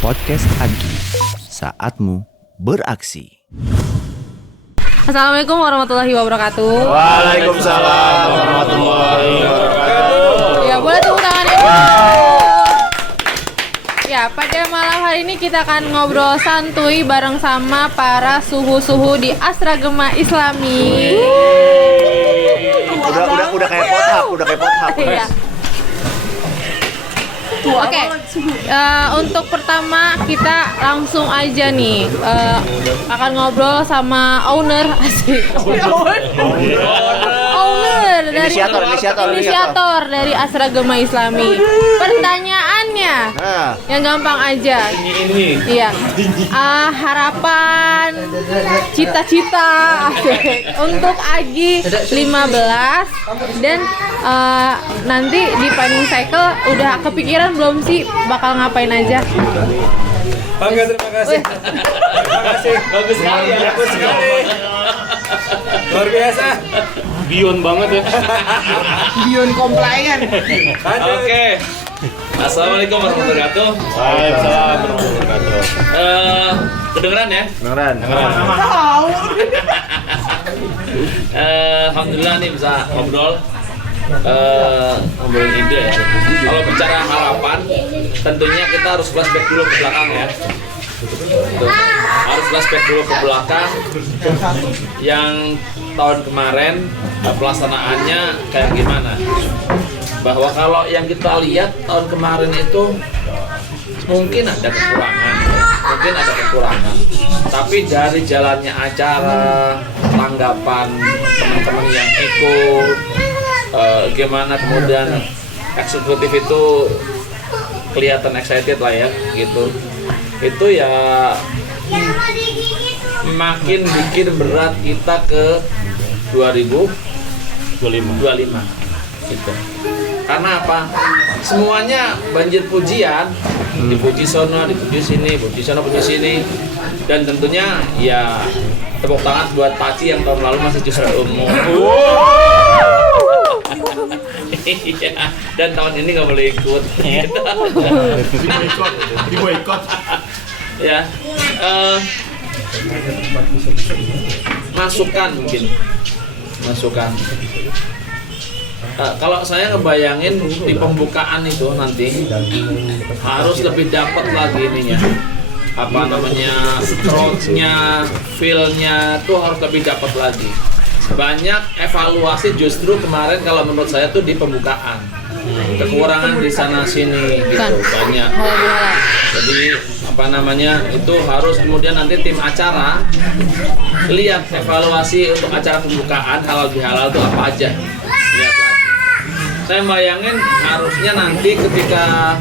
Podcast Agi, saatmu beraksi. Assalamualaikum warahmatullahi wabarakatuh. Waalaikumsalam warahmatullahi wabarakatuh. Ya, boleh tepuk tangan ya. Ya, pada malam hari ini kita akan ngobrol santuy bareng sama para suhu-suhu di Asragema Islami. Udah kayak pothap. Iya. Oke, untuk pertama kita langsung aja nih akan ngobrol sama owner asik. Owner dari inisiator dari Asragema Islami. Pertanyaannya yang gampang aja. Iya. Harapan, cita-cita untuk Agi 15 dan nanti di Paning Cycle udah kepikiran belum sih bakal ngapain aja? Oke, terima kasih. Terima kasih. Bagus sekali. Luar biasa. Bion banget ya. Bion compliant. Oke. Assalamualaikum warahmatullahi wabarakatuh. Waalaikumsalam warahmatullahi wabarakatuh. Kedengeran ya? Kedengeran. Alhamdulillah nih bisa ngobrol. Ngobrolin ide ya. Kalau bicara harapan, tentunya kita harus flashback dulu ke belakang ya. Harus flashback dulu ke belakang. Yang tahun kemarin pelaksanaannya kayak gimana? Bahwa kalau yang kita lihat tahun kemarin itu mungkin ada kekurangan. Tapi dari jalannya acara, tanggapan teman-teman yang ikut, gimana kemudian eksekutif itu kelihatan excited lah ya gitu. Itu ya makin bikin berat kita ke 2025 gitu. Karena apa? Semuanya banjir pujian, dipuji sono, dipuji sini, puji sono, puji sini. Dan tentunya ya tepuk tangan buat Paci yang tahun lalu masih juara umum. Iya, dan tahun ini nggak boleh ikut. Di boykot. Ya, masukan. Kalau saya ngebayangin di pembukaan itu nanti harus lebih dapat lagi ininya, apa namanya, throat-nya, feel-nya tuh harus lebih dapat lagi. Banyak evaluasi justru kemarin kalau menurut saya tuh di pembukaan, kekurangan di sana sini gitu banyak. Jadi apa namanya itu harus kemudian nanti tim acara lihat evaluasi untuk acara pembukaan halal bihalal itu apa aja. Lihat lagi. Saya bayangin harusnya nanti ketika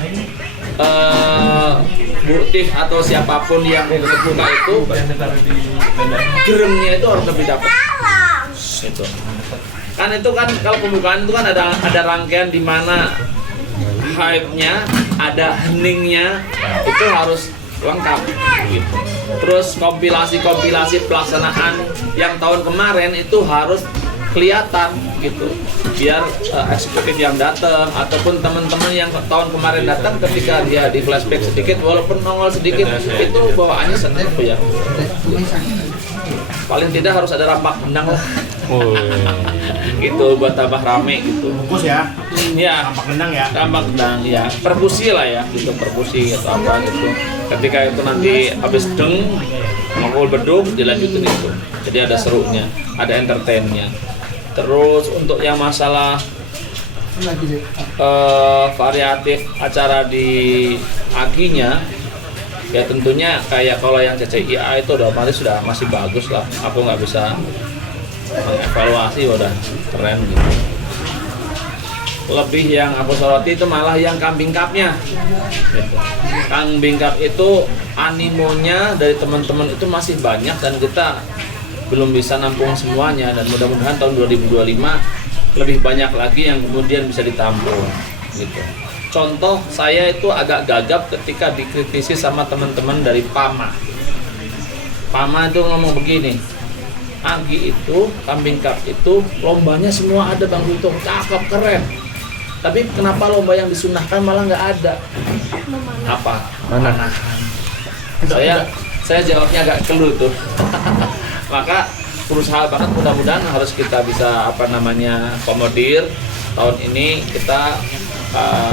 Bu Tif atau siapapun yang membuka itu geremnya itu harus lebih dapat. Itu. Kan itu kan kalau pembukaan itu kan ada rangkaian di mana hype-nya, ada heningnya itu harus lengkap gitu. Terus kompilasi pelaksanaan yang tahun kemarin itu harus kelihatan gitu, biar eksekutif yang datang ataupun teman-teman yang tahun kemarin datang ketika dia di flashback sedikit walaupun nongol sedikit itu bawaannya seneng ya. Paling tidak harus ada rampak gendang lah. Gitu buat tambah rame gitu. Bungkus ya. Ya, Rampak gendang ya. Rampak gendang ya. Perkusi lah ya, gitu perkusi atau apa gitu. Ketika itu nanti habis deng mangkul beduk dilanjutin itu. Jadi ada serunya, ada entertainnya. Terus untuk yang masalah variatif acara di Aginya ya tentunya kayak kalau yang CCIA itu udah sudah masih bagus lah. Aku nggak bisa mengevaluasi udah keren gitu. Lebih yang aku soroti itu malah yang kambing cupnya gitu. Kambing cup itu animonya dari teman-teman itu masih banyak dan kita belum bisa nampung semuanya dan mudah-mudahan tahun 2025 lebih banyak lagi yang kemudian bisa ditampung gitu. Contoh saya itu agak gagap ketika dikritisi sama teman-teman dari PAMA. PAMA itu ngomong begini, Agi itu, kambing cup itu lombanya semua ada Bang Duto, cakep keren. Tapi kenapa lomba yang disunahkan malah nggak ada? Apa? Panahan. Saya jawabnya agak keluh tuh. Maka berusaha banget, mudah-mudahan harus kita bisa komodir tahun ini kita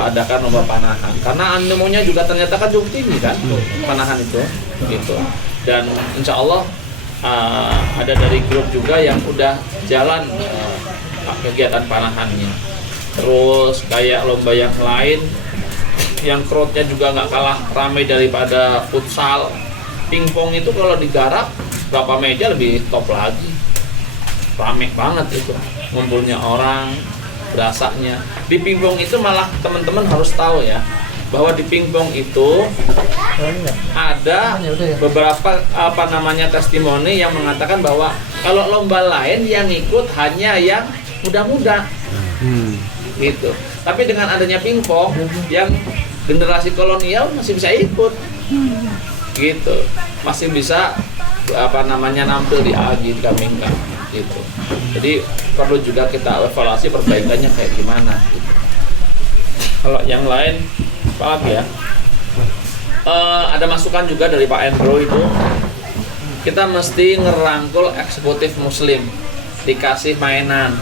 adakan lomba panahan karena animonya juga ternyata kan cukup tinggi kan panahan itu gitu. Dan insya Allah ada dari grup juga yang udah jalan kegiatan panahannya. Terus kayak lomba yang lain yang crowdnya juga nggak kalah ramai daripada futsal. Pingpong itu kalau digarap berapa meja lebih top lagi, rame banget itu ngumpulnya orang, berasanya. Di pingpong itu malah teman-teman harus tahu ya bahwa di pingpong itu ada beberapa testimoni yang mengatakan bahwa kalau lomba lain yang ikut hanya yang muda-muda gitu. Tapi dengan adanya pingpong yang generasi kolonial masih bisa ikut gitu, masih bisa nampil di AGI, di Kamingka gitu. Jadi perlu juga kita evaluasi perbaikannya kayak gimana gitu. Kalau yang lain apa lagi ya, ada masukan juga dari Pak Endro itu kita mesti ngerangkul eksekutif muslim, dikasih mainan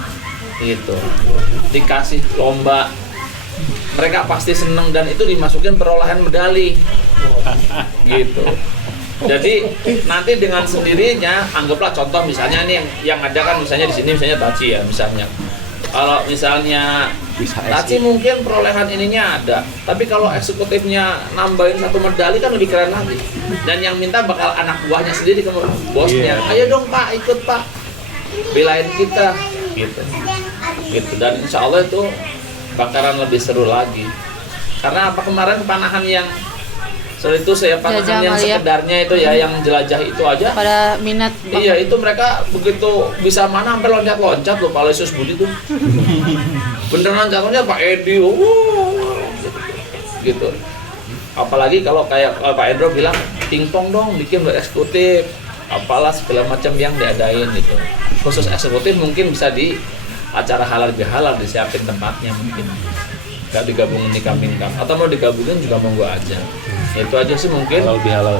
gitu, dikasih lomba, mereka pasti seneng dan itu dimasukin perolehan medali gitu. Jadi nanti dengan sendirinya, anggaplah contoh misalnya nih yang ada kan misalnya di sini misalnya Taci ya misalnya. Kalau misalnya Taci mungkin perolehan ininya ada, tapi kalau eksekutifnya nambahin 1 medali kan lebih keren lagi. Dan yang minta bakal anak buahnya sendiri ke bosnya. Ayo dong Pak, ikut Pak, belain kita gitu. Gitu. Dan insya Allah itu bakaran lebih seru lagi. Karena apa kemarin panahan yang soal itu saya panahan yang sekedarnya itu ya, yang jelajah itu aja pada minat. Iya, itu mereka begitu bisa mana sampai loncat-loncat loh Pak Lesus Budi tuh. Beneran loncat-loncat Pak Edi, gitu. Apalagi kalau kayak Pak Endro bilang pingpong dong, bikin buat eksekutif, apalah segala macam yang diadain gitu. Khusus eksekutif mungkin bisa di acara halal bihalal disiapin tempatnya mungkin. Gak digabungin di Kamingka atau mau digabungin juga monggo aja. Itu aja sih mungkin. Halal.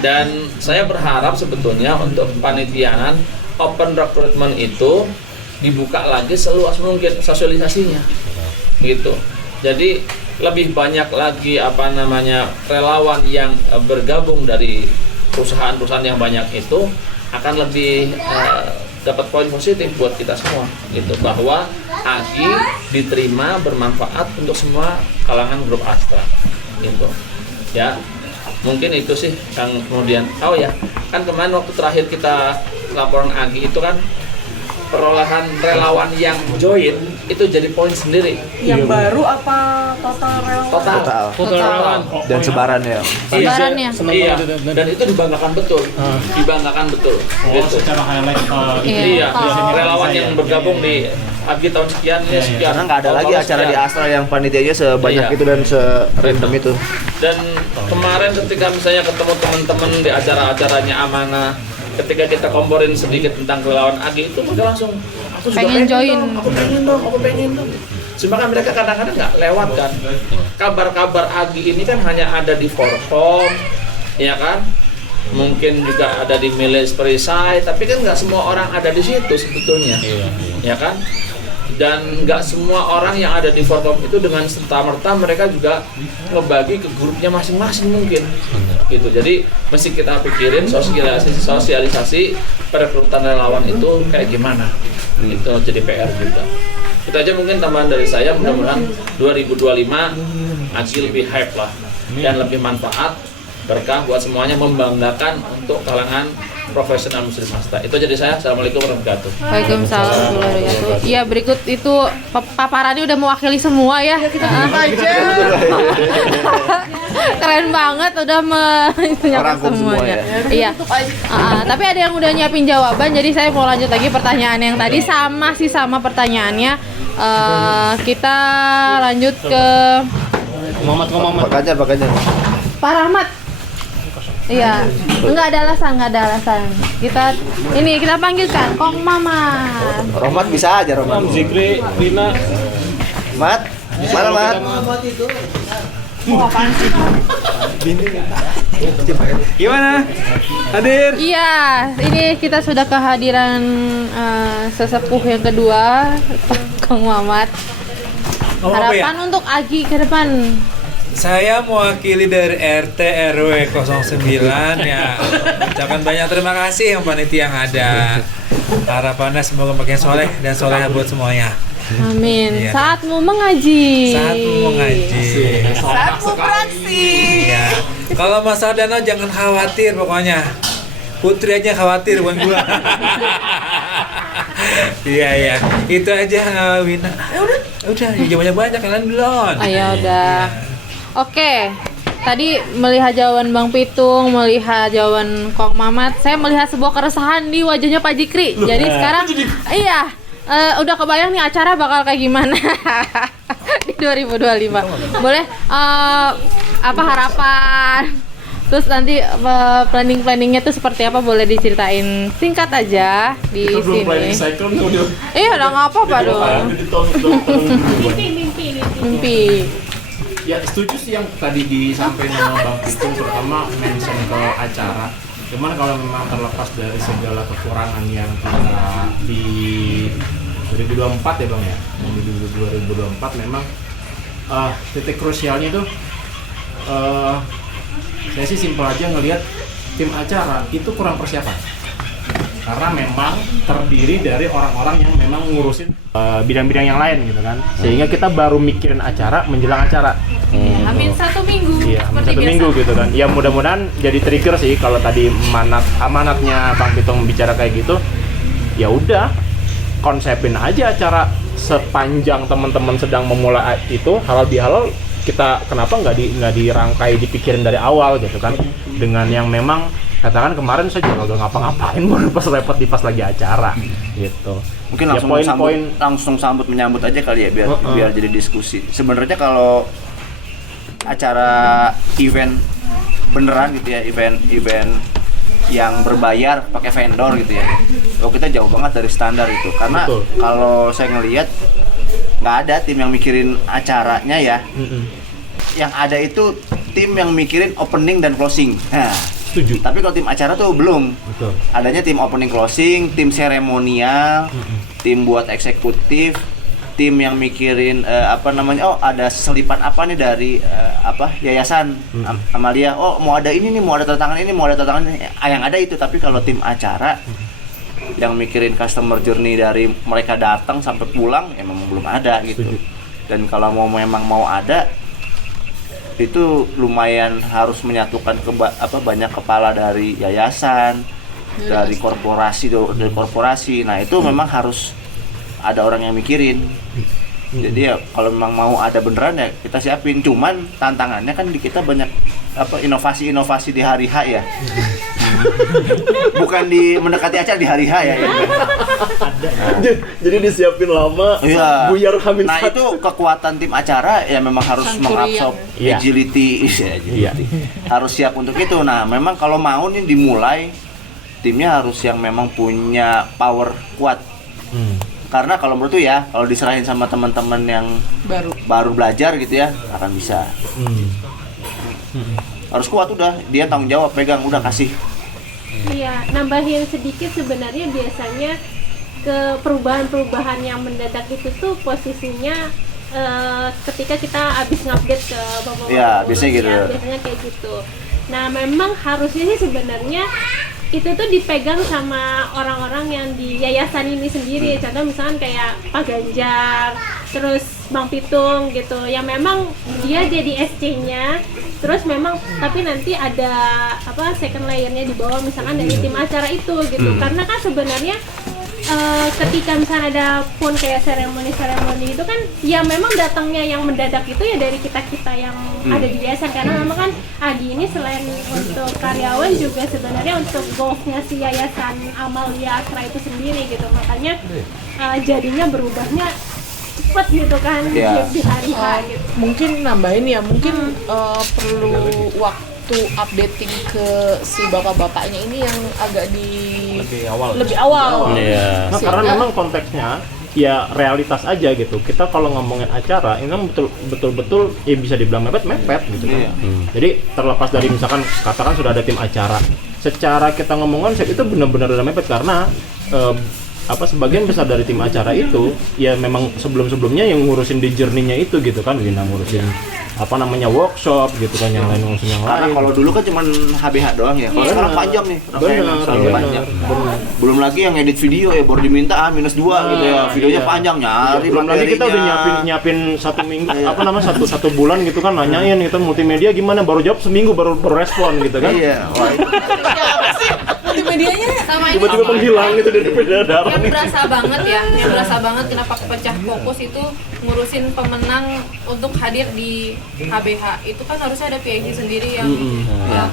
Dan saya berharap sebetulnya untuk panitiaan open recruitment itu dibuka lagi seluas mungkin sosialisasinya, gitu. Jadi lebih banyak lagi relawan yang bergabung dari perusahaan-perusahaan yang banyak itu akan lebih dapat poin positif buat kita semua, gitu, bahwa AGI diterima bermanfaat untuk semua kalangan grup Astra, gitu. Ya, mungkin itu sih yang kemudian. Oh ya, kan kemarin waktu terakhir kita laporan AGI itu kan perolehan relawan yang join itu jadi poin sendiri. Yang baru apa total relawan? Total relawan Dan sebarannya. Sebarannya. Iya. Dan itu dibanggakan betul. Dibanggakan betul. Gitu. Secara highlight Iya. Relawan yang bergabung di AGI tahun sekian ya sekian. Karena nggak ada lagi acara di Astra yang panitianya sebanyak Iya. itu dan serandom itu. Dan kemarin ketika misalnya ketemu teman-teman di acara-acaranya Amanah, ketika kita komporin sedikit tentang relawan AGI itu mereka langsung aku juga Pengen join. dong, aku pengen dong. Cuma kan mereka kadang-kadang nggak lewat kan. Kabar-kabar AGI ini kan hanya ada di Forkom, ya kan? Mungkin juga ada di Miles Perisai, tapi kan nggak semua orang ada di situ sebetulnya, ya kan? Dan nggak semua orang yang ada di Forkom itu dengan serta-merta mereka juga ngebagi ke grupnya masing-masing mungkin, gitu. Jadi mesti kita pikirin sosialisasi perekrutan relawan itu kayak gimana, itu jadi PR juga. Itu aja mungkin tambahan dari saya. Mudah-mudahan 2025 AGI lebih hype lah dan lebih manfaat, berkah buat semuanya, membanggakan untuk kalangan profesional muslim Astra. Itu jadi saya. Assalamualaikum warahmatullahi wabarakatuh. Waalaikumsalam warahmatullahi wabarakatuh. Iya, berikut itu paparannya udah mewakili semua ya. Kita aja. Keren banget, udah menyiapkan Merangkum semua semuanya. ya. Iya. Tapi ada yang udah nyiapin jawaban, jadi saya mau lanjut lagi pertanyaan yang tadi sama pertanyaannya. Kita lanjut ke Pak Ganjar. Pak Rahmat. Iya, nggak ada alasan. Kita panggilkan Kong Mama. Rohmat bisa aja Rohmat. Zikri, Rina. Mat, Mana, Mat? Gimana? Hadir? Iya, ini kita sudah kehadiran sesepuh yang kedua, Kang Mamat. Ngomong apa ya? Harapan untuk Agi ke depan. Saya mewakili dari RT RW 09 ya. Ucapan banyak terima kasih yang panitia yang ada. Harapannya semoga makin soleh dan soleh buat semuanya. Amin. Iya. Saatmu mengaji. Saatmu mengaji. Saatmu beraksi. Iya. Kalau masalah danau jangan khawatir pokoknya. Putri aja khawatir bukan gua. Iya. Itu aja Wina. Udah, jangan banyak kalian belum. Ayo udah. Oke. Tadi melihat jawaban Bang Pitung, melihat jawaban Kong Mamat, saya melihat sebuah keresahan di wajahnya Pak Jikri. Jadi sekarang iya, udah kebayang nih acara bakal kayak gimana di 2025. Boleh apa harapan? Terus nanti planning-planningnya tuh seperti apa, boleh diceritain singkat aja di sini. Iya, udah nggak apa-apa dong. Mimpi. Ya setuju sih yang tadi disampaikan sama Bang Pitung, terutama mention ke acara. Cuman kalau memang terlepas dari segala kekurangan yang kita di 2024 ya Bang ya, yang di 2024 memang titik krusialnya itu saya sih simpel aja ngelihat tim acara itu kurang persiapan. Karena memang terdiri dari orang-orang yang memang ngurusin bidang-bidang yang lain gitu kan, sehingga kita baru mikirin acara menjelang acara. Hamin 1 minggu. Iya, seperti 1 biasa. minggu gitu kan. Ya mudah-mudahan jadi trigger sih kalau tadi amanatnya Bang Pitung bicara kayak gitu. Ya udah, konsepin aja acara sepanjang teman-teman sedang memulai itu halal bihalal, kita kenapa nggak dirangkai, dipikirin dari awal gitu kan, dengan yang memang katakan kemarin saya juga gak ngapa-ngapain, baru pas repot di pas lagi acara gitu. Mungkin Ya, langsung sambut menyambut aja kali ya, biar jadi diskusi. Sebenarnya kalau acara event beneran gitu ya, event yang berbayar pakai vendor gitu ya, kita jauh banget dari standar itu. Karena Betul. kalau saya ngelihat nggak ada tim yang mikirin acaranya ya. Yang ada itu tim yang mikirin opening dan closing. Nah, Setuju. tapi kalau tim acara tuh belum. Betul. Adanya tim opening closing, tim seremonial, tim buat eksekutif, tim yang mikirin ada selipan apa nih dari yayasan Amalia. Oh, mau ada ini nih, mau ada tantangan ini, mau ada tantangan ini. Yang ada itu, tapi kalau tim acara yang mikirin customer journey dari mereka datang sampai pulang memang belum ada gitu. Setuju. Dan kalau memang mau ada, itu lumayan harus menyatukan banyak kepala dari yayasan, dari korporasi. Nah, itu memang harus ada orang yang mikirin. Jadi ya kalau memang mau ada beneran ya kita siapin. Cuman tantangannya kan di kita banyak inovasi-inovasi di hari H ya. Bukan di mendekati acara, di hari H ya. Jadi disiapin lama, Iya. buyar Hamin Nah, itu kekuatan tim acara ya, memang harus mengabsorb Iya. agility. Harus siap untuk itu. Nah, memang kalau mau nih dimulai, timnya harus yang memang punya power kuat. Karena kalau menurut ya, kalau diserahin sama teman-teman yang baru belajar gitu ya, akan bisa. Harus kuat, udah dia tanggung jawab, pegang, udah kasih. Iya, nambahin sedikit, sebenarnya biasanya ke perubahan-perubahan yang mendadak itu tuh posisinya ketika kita habis ngupdate ke bapak-bapak. Iya, biasanya gitu. Biasanya kayak gitu. Nah, memang harusnya sih sebenarnya itu tuh dipegang sama orang-orang yang di yayasan ini sendiri. Contoh misalkan kayak Pak Ganjar, terus Bang Pitung gitu, yang memang dia jadi SC-nya, terus memang tapi nanti ada second layer-nya di bawah, misalkan dari tim acara itu gitu. Karena kan sebenarnya ketika misalnya ada pun kayak seremoni itu kan ya memang datangnya yang mendadak itu ya dari kita yang ada di yayasan. Karena memang kan Adi ini selain untuk karyawan juga sebenarnya untuk goals-nya si yayasan Amalia Astra itu sendiri gitu. Makanya jadinya berubahnya cepat gitu kan di hari H gitu. Mungkin nambahin ya, mungkin perlu waktu updating ke si bapak-bapaknya ini yang agak Lebih awal. lebih awal. Nah, karena memang konteksnya ya realitas aja gitu. Kita kalau ngomongin acara ini kan betul-betul ya bisa dibilang mepet gitu kan. Jadi terlepas dari misalkan katakan sudah ada tim acara, secara kita ngomong konsep itu benar-benar udah mepet karena sebagian besar dari tim acara itu ya memang sebelumnya yang ngurusin di journey-nya itu gitu kan, Wina ngurusin workshop gitu kan, yang lain ngurusin yang Karena lain. kalau dulu kan cuman HBH doang ya. Kalau sekarang panjang nih. Panjang. Belum lagi yang edit video ya baru diminta -2 gitu ya. Videonya panjang nyari. Belum lagi kita udah nyiapin 1 minggu satu bulan gitu kan, nanyain gitu multimedia gimana, baru jawab seminggu baru respon gitu kan. Iya. Wah, itu. Multimedianya Sama ini Tiba-tiba menghilang gitu dari peredaran. yang berasa banget ya, yang berasa banget kenapa pecah fokus itu ngurusin pemenang untuk hadir di HBH. Itu kan harusnya ada PIG sendiri yang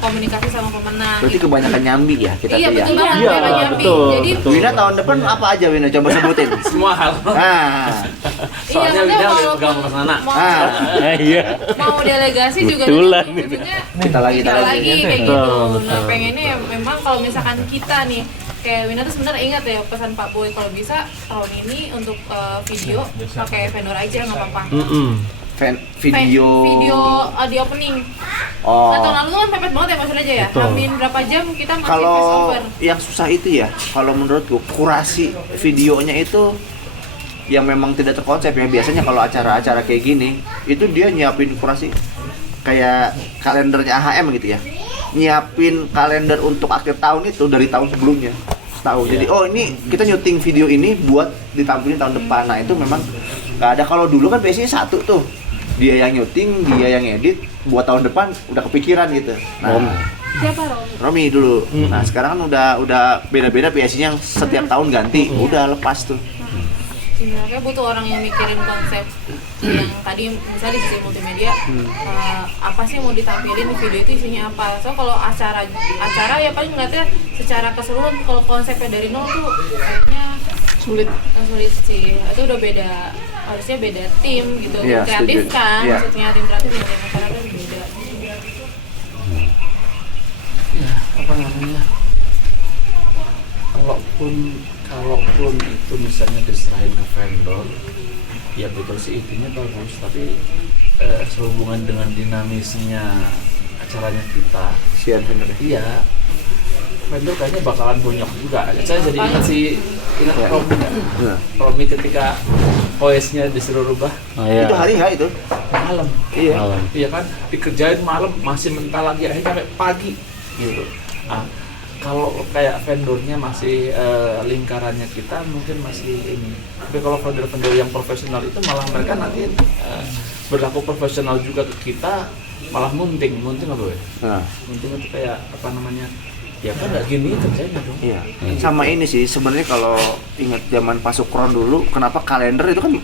komunikasi sama pemenang. Berarti kebanyakan nyambi ya kita Iya tuh ya. betul banget, Iya, mereka nyambi. betul, Jadi betul. Wina tahun depan apa aja Wina coba sebutin. Semua hal. Nah, Soalnya maksudnya Wina walaupun pegang Mas Nana. Iya. mau delegasi juga Betulan. nanti ujungnya Kita lagi kayak gitu. Betul, Nah pengennya ya memang kalau misalkan kita nih kayak Wina tuh sebenarnya ingat ya pesan Pak Boy, kalau bisa tahun ini untuk video pakai vendor aja nggak apa-apa. Video di opening. Nah, tahun lalu kan mepet banget ya Mas aja ya. Betul. Hamin berapa jam kita masih face kalau over. yang susah itu ya, kalau menurutku kurasi videonya itu yang memang tidak terkonsep ya. Biasanya kalau acara-acara kayak gini itu dia nyiapin kurasi kayak kalendernya AHM gitu ya, nyiapin kalender untuk akhir tahun itu dari tahun sebelumnya setahun. Jadi oh ini kita nyuting video ini buat ditampilin tahun depan. Nah itu memang nggak ada. Kalau dulu kan biasanya satu tuh, dia yang nyuting, dia yang edit, buat tahun depan udah kepikiran gitu. Nah, Siapa Romi? Romi dulu. Nah sekarang kan udah beda-beda biasanya yang setiap tahun ganti, udah lepas tuh. Iya, kayak butuh orang yang mikirin konsep yang tadi misalnya di sisi multimedia apa sih yang mau ditampilin di video itu isinya apa. So kalau acara ya paling ngeliatnya secara keseluruhan. Kalau konsepnya dari nol tuh kayaknya sulit sih. Itu udah beda, harusnya beda tim gitu. Iya, Kreatif setuju. kan, Iya. maksudnya tim kreatif dengan tim acara kan beda. Ya, apa namanya? Kalaupun itu misalnya diserahin ke vendor, ya betul sih intinya bagus, tapi sehubungan dengan dinamisnya acaranya kita, Sian bener. iya vendor kayaknya bakalan bonyok juga. Saya jadi ingat Romi nggak? Romi ketika voice-nya disuruh rubah Itu hari nggak itu? malam, Iya. iya kan, dikerjain malam masih mental lagi, akhirnya sampai pagi gitu. Kalau kayak vendornya masih lingkarannya kita mungkin masih ini, tapi kalau vendor-vendor yang profesional itu malah mereka nanti berlaku profesional juga ke kita, malah munting apa ya? Nah. Munting itu kayak apa namanya? Ya kan nggak gini kerjanya dong. Iya. Sama ini sih sebenarnya kalau ingat zaman Pasukron dulu, kenapa kalender itu kan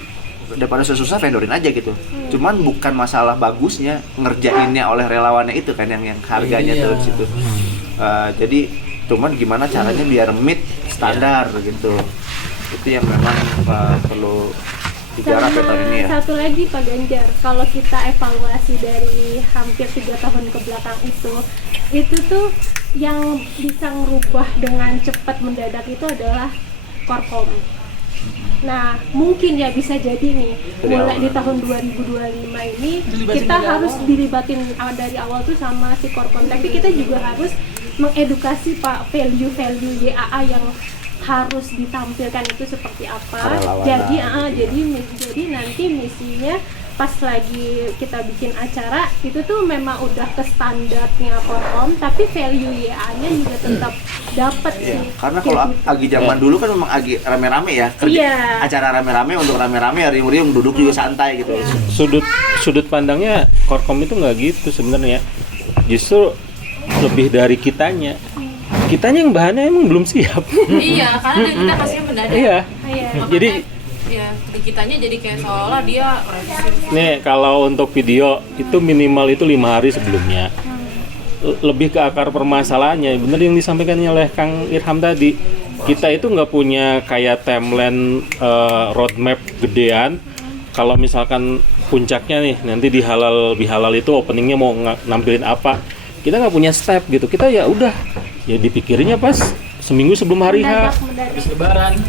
daripada susah vendorin aja gitu. Cuman bukan masalah bagusnya, ngerjainnya oleh relawannya itu kan yang harganya Iya. tuh di situ. Jadi cuman gimana caranya biar meet standar gitu. Itu yang memang perlu digarap ya tahun ini ya. Satu lagi Pak Ganjar, kalau kita evaluasi dari hampir 3 tahun ke belakang itu tuh yang bisa merubah dengan cepat mendadak itu adalah Korkom. Nah, mungkin ya bisa jadi nih, mulai di tahun 2025 ini kita harus dilibatin dari awal tuh sama si Korkom. Tapi kita juga harus mengedukasi Pak value-value YAA yang harus ditampilkan itu seperti apa. Jadi nanti misinya pas lagi kita bikin acara itu tuh memang udah ke standarnya Korkom, tapi value YA-nya juga tetap dapat Iya, sih. karena kalau Agi zaman dulu kan memang Agi rame-rame ya, Iya. acara rame-rame untuk rame-rame, riung-riung, duduk juga santai gitu. Sudut pandangnya Korkom itu nggak gitu sebenarnya, justru lebih dari kitanya yang bahannya emang belum siap. Iya, karena dari kita pastinya mendadak. Iya. Makanya, Jadi ya di kitanya jadi kayak seolah dia revisi. nih kalau untuk video itu minimal itu 5 hari sebelumnya. Lebih ke akar permasalahannya, bener yang disampaikan oleh Kang Irham tadi. Kita itu nggak punya kayak timeline roadmap gedean. Kalau misalkan puncaknya nih nanti di halal itu openingnya mau nampilin apa, kita nggak punya step gitu. Kita ya udah ya dipikirinnya pas seminggu sebelum hari H. Mendadak.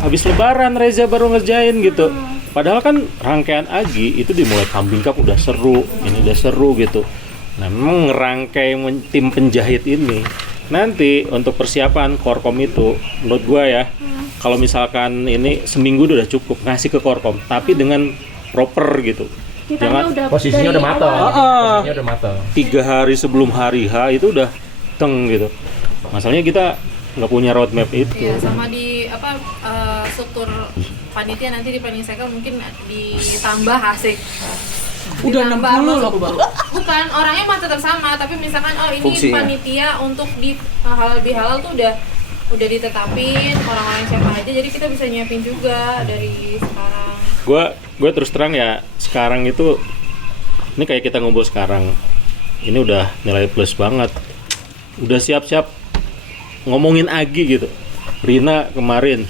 Habis lebaran Reza baru ngerjain gitu. Padahal kan rangkaian Agi itu dimulai Kambing Cup udah seru, ini udah seru gitu. Nah memang ngerangkai tim penjahit ini nanti untuk persiapan korkom itu menurut gua ya, kalau misalkan ini seminggu udah cukup ngasih ke korkom, tapi dengan proper gitu. Jangan Posisinya udah matang. Posisinya udah matang. 3 hari sebelum hari H itu udah teng gitu. Masalahnya kita nggak punya roadmap itu. Iya, sama di struktur panitia nanti di planning cycle mungkin ditambah asik. Udah 60 loh, Bang. Bukan, orangnya masih tetap sama, tapi misalkan ini Fungsinya. panitia untuk di halal bihalal tuh udah ditetapin orang-orang siapa aja, jadi kita bisa nyiapin juga dari sekarang. Gue terus terang ya, sekarang itu ini kayak kita ngumpul sekarang ini udah nilai plus banget, udah siap-siap ngomongin Agi gitu. Rina kemarin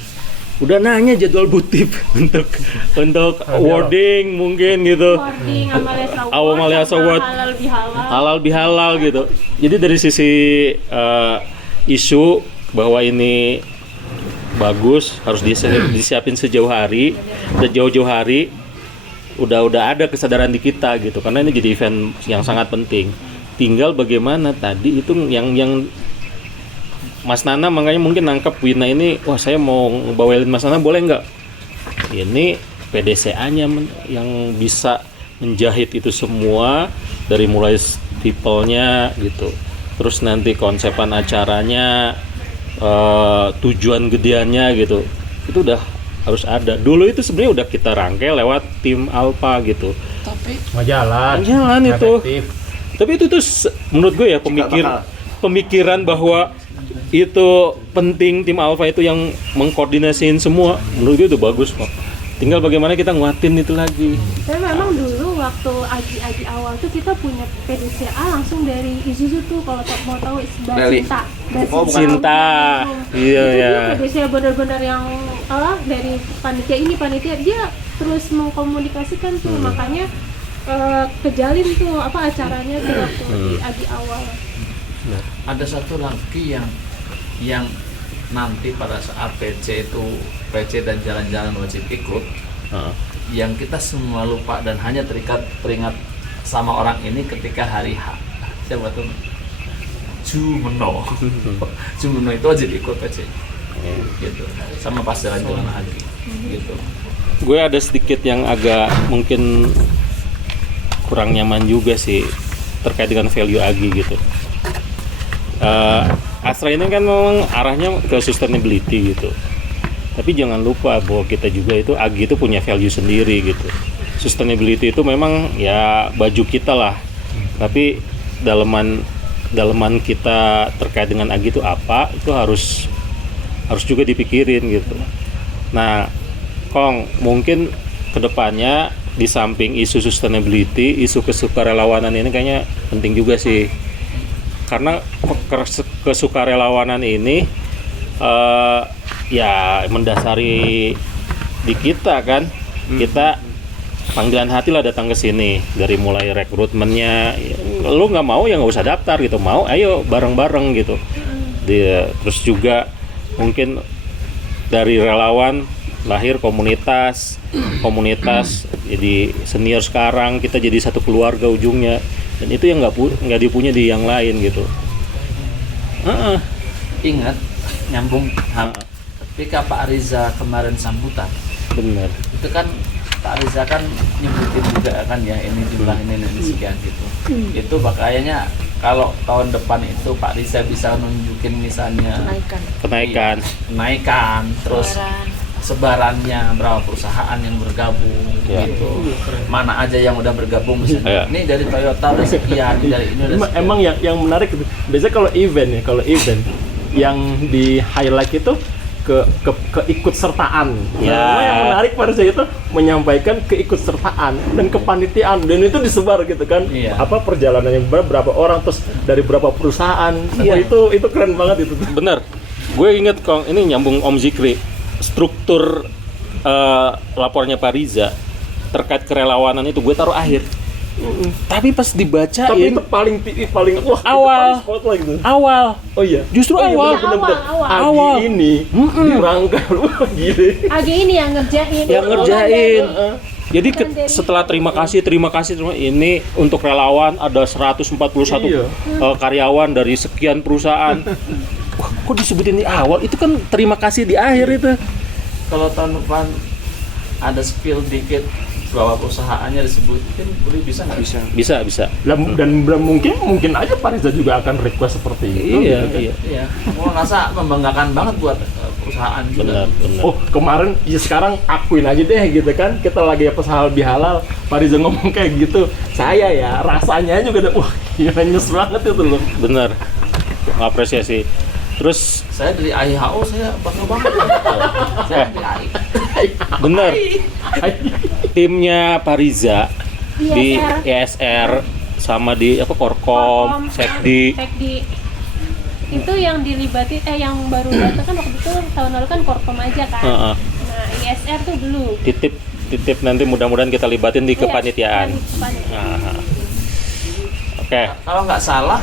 udah nanya jadwal butip untuk wording mungkin gitu, Wording, Amalia Award, halal bihalal gitu. Jadi dari sisi isu bahwa ini bagus harus disiapin sejauh hari, udah ada kesadaran di kita gitu, karena ini jadi event yang sangat penting. Tinggal bagaimana tadi itu yang Mas Nana makanya mungkin nangkep Wina ini, wah saya mau ngebawain Mas Nana boleh nggak? Ini PDCA-nya yang bisa menjahit itu semua dari mulai people-nya gitu, terus nanti konsepan acaranya, tujuan gedeannya gitu, itu udah harus ada. Dulu itu sebenarnya udah kita rangkai lewat tim Alpha gitu. Tapi Nggak jalan itu. Tapi itu tuh menurut gue ya pemikiran bahwa itu penting, tim Alpha itu yang mengkoordinasiin semua, menurut gue itu bagus kok. Tinggal bagaimana kita nguatin itu lagi. Tapi memang dulu waktu Agi awal tuh kita punya PDCA langsung dari Isuzu tuh, kalau mau tahu Rally. Cinta. Oh, bukan. Cinta. Iya Itu ya. dia PDCA benar-benar yang dari panitia dia terus mengkomunikasikan tuh, makanya kejalin tuh acaranya tuh waktu di Agi awal. Ada satu lagi yang nanti pada saat PC dan jalan-jalan wajib ikut, yang kita semua lupa dan hanya teringat sama orang ini ketika hari H. Siapa tuh? Jumeno. Jumeno itu wajib ikut PC. Gitu. Sama pas jalan-jalan lagi. Gitu. Gue ada sedikit yang agak mungkin kurang nyaman juga sih terkait dengan value Agi gitu. Astra ini kan memang arahnya ke sustainability gitu. Tapi jangan lupa bahwa kita juga itu Agi itu punya value sendiri gitu. Sustainability itu memang ya baju kita lah. Tapi daleman kita terkait dengan Agi itu apa? Itu harus juga dipikirin gitu. Nah, Kong, mungkin kedepannya di samping isu sustainability, isu kesukarelawanan ini kayaknya penting juga sih. Karena kesukarelawanan ini ya mendasari di kita kan, kita panggilan hati lah datang ke sini, dari mulai rekrutmennya, lu nggak mau ya nggak usah daftar gitu, mau ayo bareng-bareng gitu. Terus juga mungkin dari relawan lahir komunitas jadi senior, sekarang kita jadi satu keluarga ujungnya. Dan itu yang nggak dipunya di yang lain gitu. Ingat, nyambung ketika Pak Riza kemarin sambutan, Bener. itu kan Pak Riza kan nyebutin juga kan ya, ini jumlah ini sekian gitu. Itu makanya kalau tahun depan itu Pak Riza bisa nunjukin misalnya kenaikan, terus sebarannya berapa perusahaan yang bergabung gitu, mana aja yang udah bergabung misalnya. Ini dari Toyota udah sekian, dari ini udah sekian. Emang yang menarik itu biasanya kalau event yang di highlight itu keikutsertaan. Yang menarik pada saya itu menyampaikan keikutsertaan dan kepanitiaan, dan itu disebar gitu kan. Apa perjalanannya berapa orang, terus dari berapa perusahaan. Wah, itu keren banget itu. Bener. Gue inget Kong, ini nyambung Om Zikri. Struktur lapornya Pak Riza terkait kerelawanan itu gue taruh akhir. Tapi pas dibacain Tapi itu paling wah Awal. itu paling spotlight gitu. awal, Oh iya. justru awal. bener-bener. Awal. Awal. Agi ini dirangkul wah gile. Agi ini yang ngerjain. Yang ngerjain. Bukan Jadi dari- setelah terima kasih ini untuk relawan ada 141 Iya. karyawan dari sekian perusahaan. Wah, kok disebutin di awal? Itu kan terima kasih di akhir itu. Kalau tahun depan ada spill dikit bahwa perusahaannya disebutin, boleh bisa nggak? Bisa. Dan mungkin aja Pak Riza juga akan request seperti itu. Iya, gitu kan. iya. Iya, gua ngerasa membanggakan banget buat perusahaan juga. Benar. Oh kemarin ya sekarang akuin aja deh gitu kan, kita lagi apa halal bihalal, Pak Riza ngomong kayak gitu, saya ya rasanya juga udah wah gila nyes banget itu loh. Benar. Apresiasi. Terus Saya dari IHO, saya bangga banget. Saya dari AI. benar. Timnya Pariza di ESR sama di Korkom, Sekdi. Itu yang dilibatin yang baru datang kan waktu itu tahun lalu kan Korkom aja kan. Heeh. Nah, ISR tuh belum. Titip nanti mudah-mudahan kita libatin di Iya, kepanitiaan. kepanitiaan. Nah. Oke. Kalau nggak salah,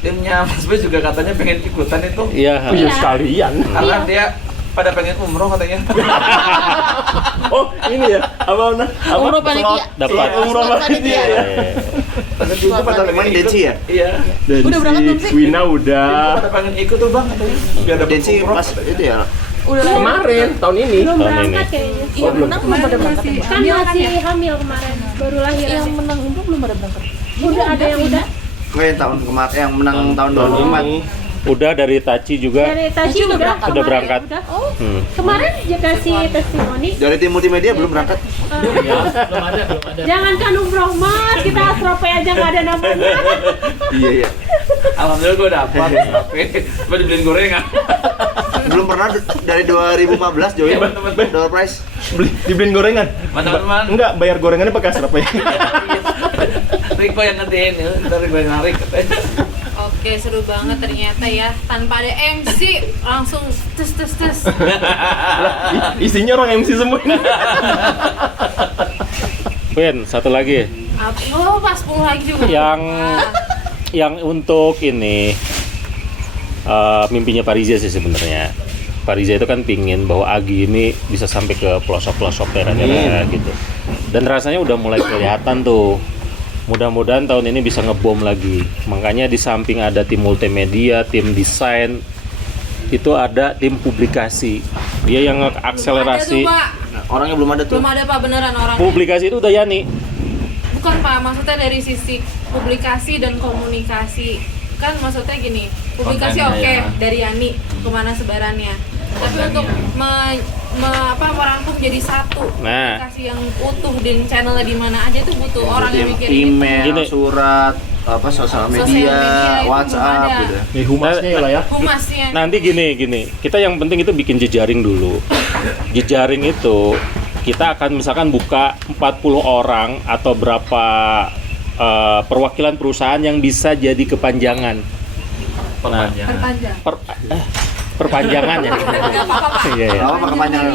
timnya Mas B juga katanya pengen ikutan itu. Iya. Oh iya sekalian. Karena dia pada pengen umroh katanya. Oh ini ya apa Umroh panitia. Dapat. Umroh panitia ya. Pada itu pada main Densi ya? Iya. Dan Udah berangkat belum sih? Wina udah. Pada pengen ikut tuh bang katanya. Biar dapat Densi umroh. pas itu ya. Udah Kemarin tahun ini. Belum Tahun berangkat ini. kayaknya. Iya menang belum pada berangkat. Kan masih hamil kemarin, baru lahir. Yang menang umroh belum pada berangkat. Udah ada yang udah. Enggak yang tahun kemarin yang menang tahun 2004. Udah dari Taci juga Dari Taci udah udah kemarin, berangkat. Udah. Hmm. Kemarin dia kasih testimoni. Dari tim multimedia belum berangkat. Belum ada. Jangankan umroh mas, kita asrope aja nggak ada namanya. Iya. Alhamdulillah gue dapat. Tapi gue dibeliin gorengan. Belum pernah dari 2015 join door prize. Dibeliin gorengan. Teman-teman. Enggak, bayar gorengannya pakai Asrap ya. Riko yang ngedein, ya. Ntar gue yang narik katanya. Oke, seru banget ternyata ya. Tanpa ada MC, langsung tes. Isinya orang MC semua ini. Ben, satu lagi. Oh, pas 10 lagi juga. Yang untuk ini mimpinya Pariza sih sebenarnya. Pariza itu kan pingin bahwa Agi ini bisa sampai ke pelosok-pelosok daerah-daerah gitu. Dan rasanya udah mulai kelihatan tuh. Mudah-mudahan tahun ini bisa ngebom lagi. Makanya di samping ada tim multimedia, tim desain, itu ada tim publikasi. Dia yang akselerasi. Ada tuh, Pak. Nah, orangnya belum ada tuh. Belum ada Pak beneran orangnya. Publikasi itu udah Yani. Bukan Pak, maksudnya dari sisi publikasi dan komunikasi. Kan maksudnya gini, publikasi Kontennya, oke ya. dari Yani kemana sebarannya. Tapi untuk merangkum jadi satu Nah. publikasi yang utuh dan channelnya di mana aja tuh butuh orang yang mikir gitu. Email, Gini. surat, sosial media, itu WhatsApp belum ada. gitu. Nih humasnya lah ya. Humasnya. Nanti gini, kita yang penting itu bikin jejaring dulu. Jejaring itu kita akan misalkan buka 40 orang atau berapa perwakilan perusahaan yang bisa jadi kepanjangan. Perpanjangan. Perpanjangan ya. Iya. Apa kepanjangan?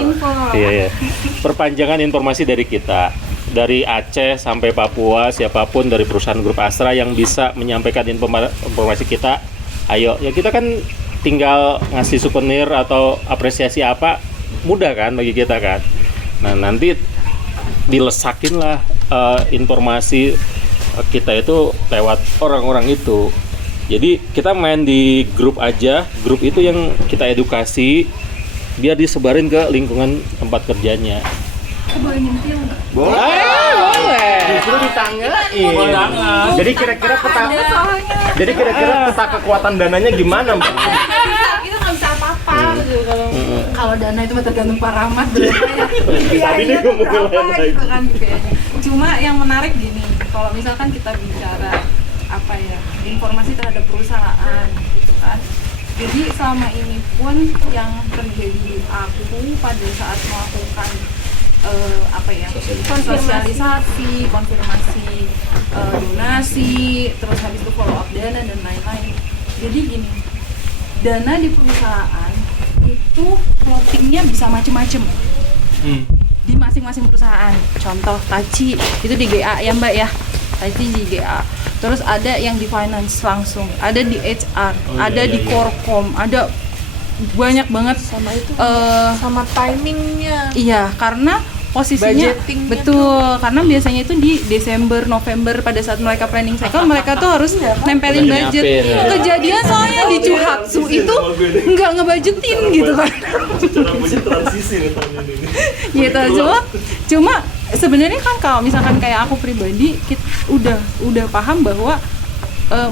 Iya. Perpanjangan informasi dari kita. Dari Aceh sampai Papua, siapapun dari perusahaan grup Astra yang bisa menyampaikan informasi kita, ayo. Ya kita kan tinggal ngasih souvenir atau apresiasi apa, mudah kan bagi kita kan. Nah, nanti dilesakin lah informasi kita itu lewat orang-orang itu. Jadi kita main di grup aja, grup itu yang kita edukasi biar disebarin ke lingkungan tempat kerjanya. Boleh. Justru ditanyain. Jadi kira-kira peta kekuatan dananya gimana, Mbak? Kita nggak bisa apa-apa gitu Kalau dana itu mah tergantung Pak Rahmat berapa ya. Tadi dia ngomong Berapa lain gitu kan kayaknya. Cuma yang menarik gini, kalau misalkan kita bicara apa ya, informasi terhadap perusahaan gitu kan. Jadi selama ini pun yang terjadi di aku pada saat melakukan apa ya, sosialisasi, konfirmasi donasi, terus habis itu follow up dana dan lain-lain. Jadi gini, dana di perusahaan itu plottingnya bisa macem-macem. di masing-masing perusahaan. Contoh Taci itu di GA ya Mbak ya, Taci di GA. Terus ada yang di finance langsung, ada di HR, ada di Korkom, ada banyak banget Sama itu sama timingnya. iya, karena posisinya Budgetingnya betul, karena biasanya itu di Desember, November pada saat mereka planning cycle mereka tuh harus nempelin budget. Kejadian soalnya di Chuhatsu itu nggak ngebudgetin gitu kan. Gitu, cuma sebenarnya kan kalau misalkan kayak aku pribadi udah paham bahwa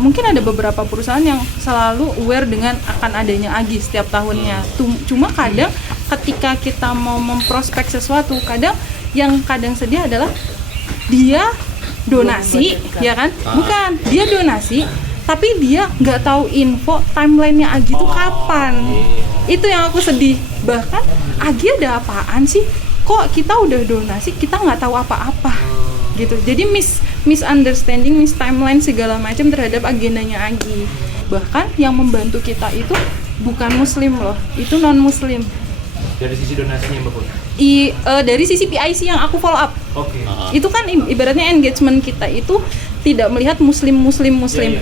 mungkin ada beberapa perusahaan yang selalu aware dengan akan adanya AGI setiap tahunnya. Cuma kadang ketika kita mau memprospek sesuatu, yang kadang sedih adalah dia donasi, ya kan? Bukan, dia donasi, tapi dia nggak tahu info timelinenya AGI itu kapan. Itu yang aku sedih. Bahkan AGI ada apaan sih? Kok kita udah donasi, kita nggak tahu apa-apa gitu. Jadi misunderstanding, timeline segala macam terhadap agendanya AGI. Bahkan yang membantu kita itu bukan muslim loh, itu non muslim. Dari sisi donasinya Mbak Put? Dari sisi PIC yang aku follow up. Oke. Itu kan ibaratnya engagement kita itu tidak melihat muslim,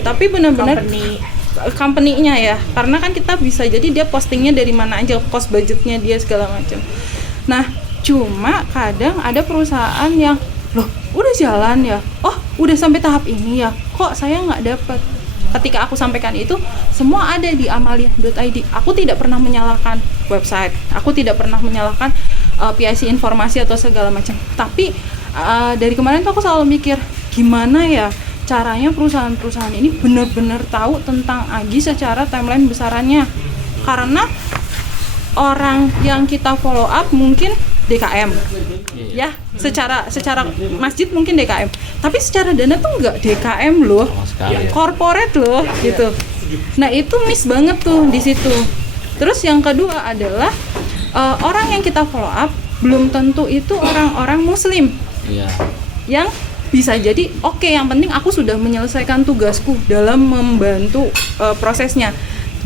tapi benar-benar company-nya ya. Karena kan kita bisa jadi dia postingnya dari mana aja, cost budgetnya dia segala macam. Nah, cuma kadang ada perusahaan yang loh udah jalan ya, oh udah sampai tahap ini ya, kok saya nggak dapat. Ketika aku sampaikan itu, semua ada di amalia.id. Aku tidak pernah menyalahkan website, aku tidak pernah menyalahkan PIC informasi atau segala macam. Tapi dari kemarin tuh aku selalu mikir, gimana ya caranya perusahaan-perusahaan ini benar-benar tahu tentang AGI secara timeline besarannya. Karena orang yang kita follow up mungkin DKM, ya secara masjid mungkin DKM, tapi secara dana tuh nggak DKM loh, corporate loh gitu. Nah itu miss banget tuh di situ. Terus yang kedua adalah orang yang kita follow up belum tentu itu orang-orang muslim, yang bisa jadi oke, yang penting aku sudah menyelesaikan tugasku dalam membantu prosesnya.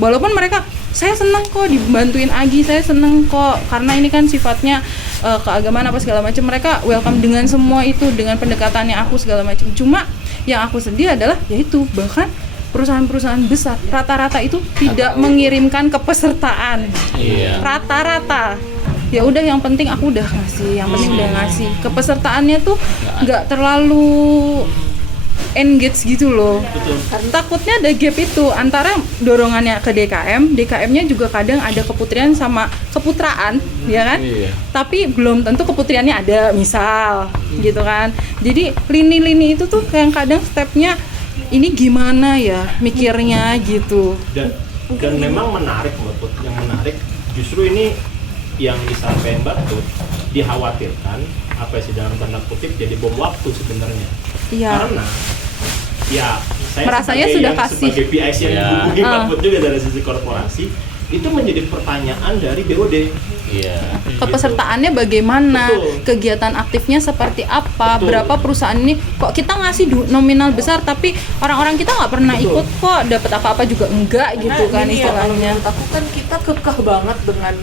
Walaupun mereka, saya seneng kok dibantuin AGI, saya seneng kok karena ini kan sifatnya keagamaan apa segala macam, mereka welcome dengan semua itu, dengan pendekatannya aku segala macam. Cuma yang aku sedih adalah yaitu bahkan perusahaan-perusahaan besar rata-rata itu tidak mengirimkan kepesertaan. Rata-rata ya udah, yang penting aku udah ngasih, yang penting udah ngasih. Kepesertaannya tuh nggak terlalu engage gitu loh. Takutnya ada gap itu antara dorongannya ke DKM-nya juga kadang ada keputrian sama keputraan, ya kan? Tapi belum tentu keputriannya ada, misal gitu kan. Jadi lini-lini itu tuh yang kadang stepnya ini gimana ya mikirnya gitu. Dan memang menarik Mbak Put, yang menarik justru ini yang disampaikan Mbak Put, dikhawatirkan apa sih dalam tanda kutip jadi bom waktu sebenarnya. Karena ya saya merasanya sudah kasih sebagai PIC yang dihubungi Mbak Put juga dari sisi korporasi, itu menjadi pertanyaan dari BOD. Kepesertaannya bagaimana? Kegiatan aktifnya seperti apa? Berapa perusahaan ini? Kok kita ngasih nominal besar tapi orang-orang kita nggak pernah ikut kok, dapat apa-apa juga enggak gitu kan istilahnya. Ya, aku kan kita kekeh banget dengan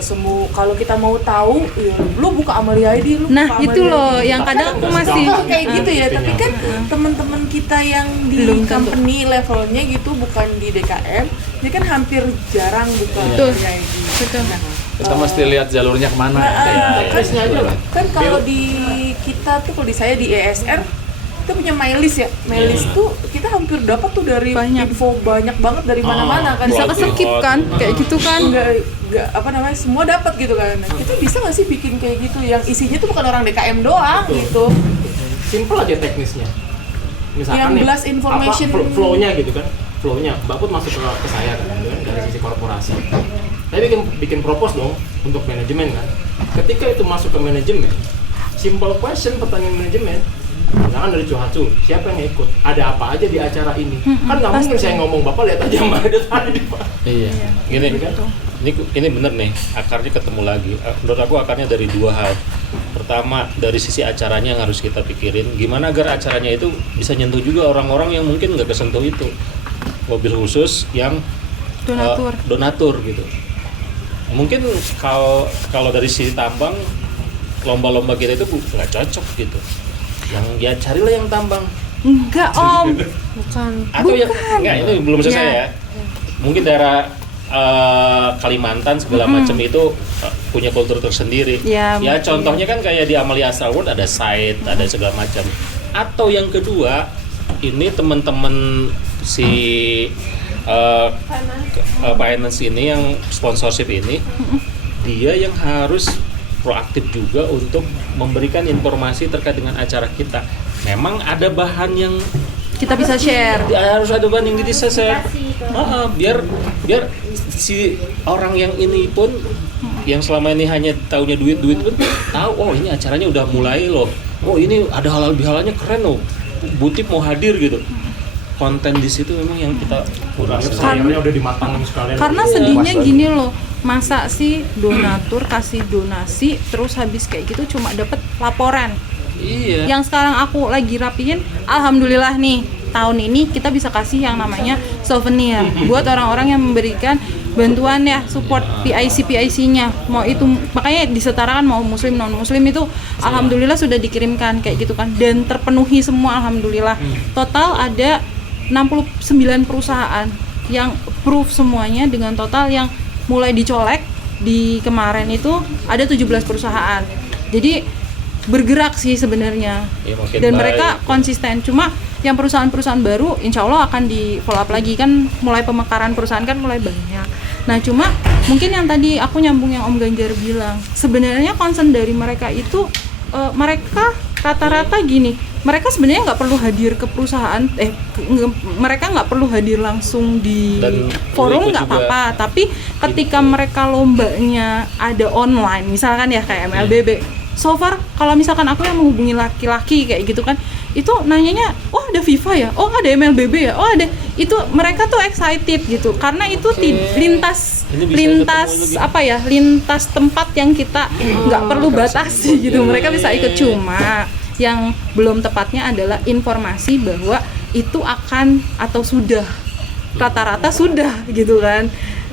semua, kalau kita mau tahu ya, lu buka Amalia ID, lu nah buka itu Amalia loh ID. yang kadang aku masih kayak gitu ya, tapi kan teman-teman kita yang di company levelnya gitu, bukan di DKM, ini kan hampir jarang buka Amalia ID. Kita mesti lihat jalurnya kemana ya. Kan kalau di kita tuh, kalau di saya di ESR kita punya MyList ya. MyList tuh kita hampir dapat tuh dari info banyak banget dari mana-mana kan. Bisa ke-skip kan kayak gitu kan. Enggak apa namanya, semua dapat gitu kan. Nah, kita bisa nggak sih bikin kayak gitu yang isinya tuh bukan orang DKM doang gitu. Simple aja teknisnya. Misalkan yang nih, blast information flow-nya gitu kan. Flow-nya Mbak Put masuk ke saya kan dari sisi korporasi. Saya bikin propose dong untuk manajemen kan. Ketika itu masuk ke manajemen, simple question, pertanyaan manajemen. Misalkan dari Chuhatsu, siapa yang ikut? Ada apa aja di acara ini? Kan nggak mungkin saya ngomong, Bapak lihat aja Mbak ada tadi Pak. Gini, ini bener nih, akarnya ketemu lagi. Menurut aku akarnya dari dua hal. Pertama, dari sisi acaranya yang harus kita pikirin, gimana agar acaranya itu bisa nyentuh juga orang-orang yang mungkin nggak kesentuh itu. Mobil khusus yang donatur gitu. Mungkin kalau dari sisi tambang lomba-lomba kita itu nggak cocok gitu. Yang ya carilah yang tambang. Enggak om. Bukan. Atau yang enggak, itu belum selesai ya. Mungkin daerah Kalimantan segala macam itu punya kultur tersendiri. Ya, Contohnya kan kayak di Amalia Astral World ada site, ada segala macam. Atau yang kedua, ini teman-teman si finance ini yang sponsorship ini, dia yang harus proaktif juga untuk memberikan informasi terkait dengan acara kita. Memang ada bahan yang kita bisa share. harus ada bahan yang bisa share. Biar si orang yang ini pun yang selama ini hanya taunya duit pun tahu, oh ini acaranya udah mulai loh, oh ini ada halal bihalalnya keren loh, Butip mau hadir gitu. Konten di situ memang yang kita kurang. Sayurnya udah dimatangin sekalian. Karena sedihnya gini loh, masa sih donatur kasih donasi terus habis kayak gitu cuma dapat laporan. Iya. Yang sekarang aku lagi rapiin, alhamdulillah nih tahun ini kita bisa kasih yang namanya souvenir buat orang-orang yang memberikan bantuan ya, support PIC-nya. Mau itu makanya disetarakan mau muslim non muslim itu alhamdulillah sudah dikirimkan kayak gitu kan, dan terpenuhi semua alhamdulillah. Total ada 69 perusahaan yang approve semuanya, dengan total yang mulai dicolek di kemarin itu ada 17 perusahaan. Jadi bergerak sih sebenarnya, Ya, makin dan baik. mereka konsisten. Cuma yang perusahaan-perusahaan baru insya Allah akan di follow up lagi, kan mulai pemekaran perusahaan kan mulai banyak. Nah cuma mungkin yang tadi aku nyambung yang Om Ganjar bilang, sebenarnya concern dari mereka itu mereka rata-rata gini, mereka sebenarnya nggak perlu hadir ke perusahaan, mereka nggak perlu hadir langsung di Dan forum, ikut nggak juga. apa-apa. Tapi ketika mereka lombanya ada online, misalkan ya kayak MLBB, so far kalau misalkan aku yang menghubungi laki-laki kayak gitu kan, itu nanyanya, oh ada FIFA ya, oh ada MLBB ya, oh ada, itu mereka tuh excited gitu, karena itu lintas Ini bisa lintas tempat yang kita nggak perlu batasi gitu, mereka bisa ikut. Cuma yang belum tepatnya adalah informasi bahwa itu akan atau sudah, rata-rata sudah gitu kan,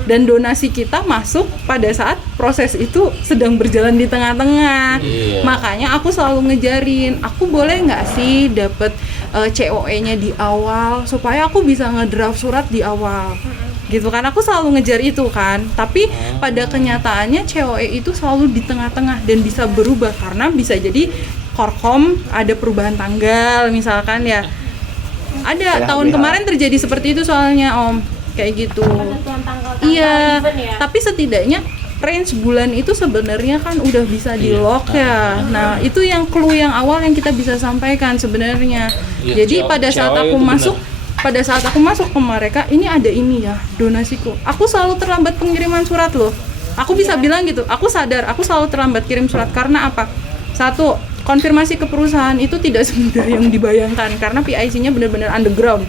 dan donasi kita masuk pada saat proses itu sedang berjalan di tengah-tengah. Makanya aku selalu ngejarin, aku boleh nggak sih dapet COE-nya di awal supaya aku bisa ngedraft surat di awal gitu kan, aku selalu ngejar itu kan. Tapi pada kenyataannya COE itu selalu di tengah-tengah dan bisa berubah, karena bisa jadi Korkom ada perubahan tanggal misalkan ya. Ada tahun kemarin terjadi seperti itu soalnya Om, kayak gitu. Iya, tapi setidaknya range bulan itu sebenarnya kan udah bisa di lock ya. Nah itu yang clue yang awal yang kita bisa sampaikan sebenarnya. Jadi pada saat aku masuk ke mereka, ini ada ini ya donasiku, aku selalu terlambat pengiriman surat loh. Aku bisa bilang gitu, aku sadar aku selalu terlambat kirim surat. Karena apa? Satu, konfirmasi ke perusahaan itu tidak semudah yang dibayangkan, karena PIC-nya benar-benar underground.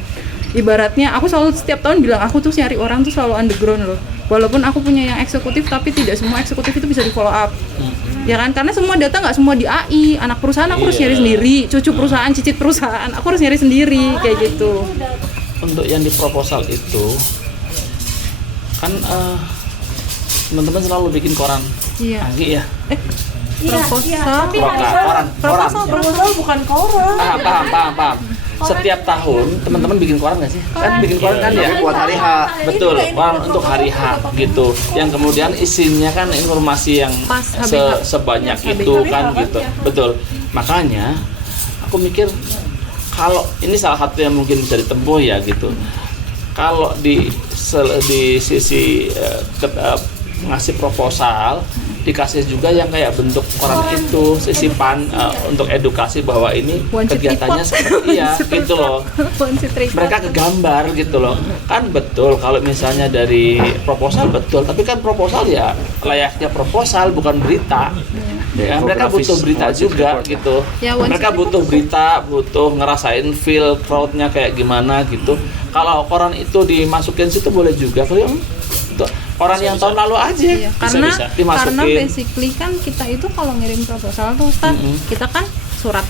Ibaratnya aku selalu setiap tahun bilang, aku tuh nyari orang tuh selalu underground loh. Walaupun aku punya yang eksekutif, tapi tidak semua eksekutif itu bisa di follow up. Ya kan, karena semua data nggak semua di AI. Anak perusahaan aku harus nyari sendiri, cucu perusahaan, cicit perusahaan aku harus nyari sendiri kayak gitu. Untuk yang di proposal itu kan teman-teman selalu bikin koran Iya. pagi ya. Proposal. Proposal bukan koran. Paham. Setiap tahun teman-teman bikin koran nggak sih? Kan bikin koran kan ya? buat hari H. Betul, koran untuk hari H gitu. Yang kemudian isinya kan informasi yang Pas HBH. sebanyak itu kan gitu. Betul. Makanya aku mikir kalau ini salah satu yang mungkin bisa ditempuh ya gitu. Kalau di sisi ngasih proposal, dikasih juga yang kayak bentuk koran itu, sisipan untuk edukasi bahwa ini kegiatannya seperti ya gitu loh. Mereka kegambar gitu loh. Kan betul kalau misalnya dari proposal betul, tapi kan proposal ya layaknya proposal bukan berita. Ya, mereka butuh berita juga gitu. Ya, Mereka butuh berita, butuh ngerasain feel crowd-nya kayak gimana gitu. Kalau koran itu dimasukin situ boleh juga kali ya. Koran yang tahun lalu aja. Iya, karena dimasukin. basically kan kita itu kalau ngirim proposal tuh kita kan surat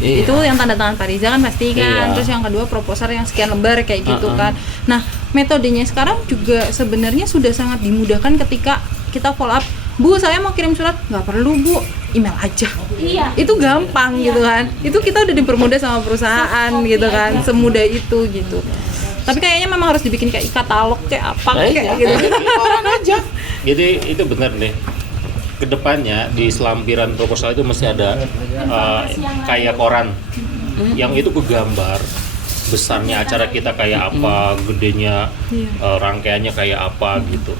Iya. itu yang tanda tangan Pak Riza kan pasti kan. Iya. Terus yang kedua proposal yang sekian lembar kayak gitu kan. Nah metodenya sekarang juga sebenarnya sudah sangat dimudahkan ketika kita follow up, Bu saya mau kirim surat, nggak perlu Bu, email aja. Iya. Itu gampang gitu kan. Itu kita udah dipermudah sama perusahaan gitu kan, semudah itu gitu. Tapi kayaknya memang harus dibikin kayak katalog kayak apa kayak gitu. Orang aja. Jadi itu benar nih. Kedepannya di selampiran proposal itu mesti ada kayak koran yang itu kegambar besarnya acara kita kayak apa, gedenya rangkaiannya kayak apa gitu.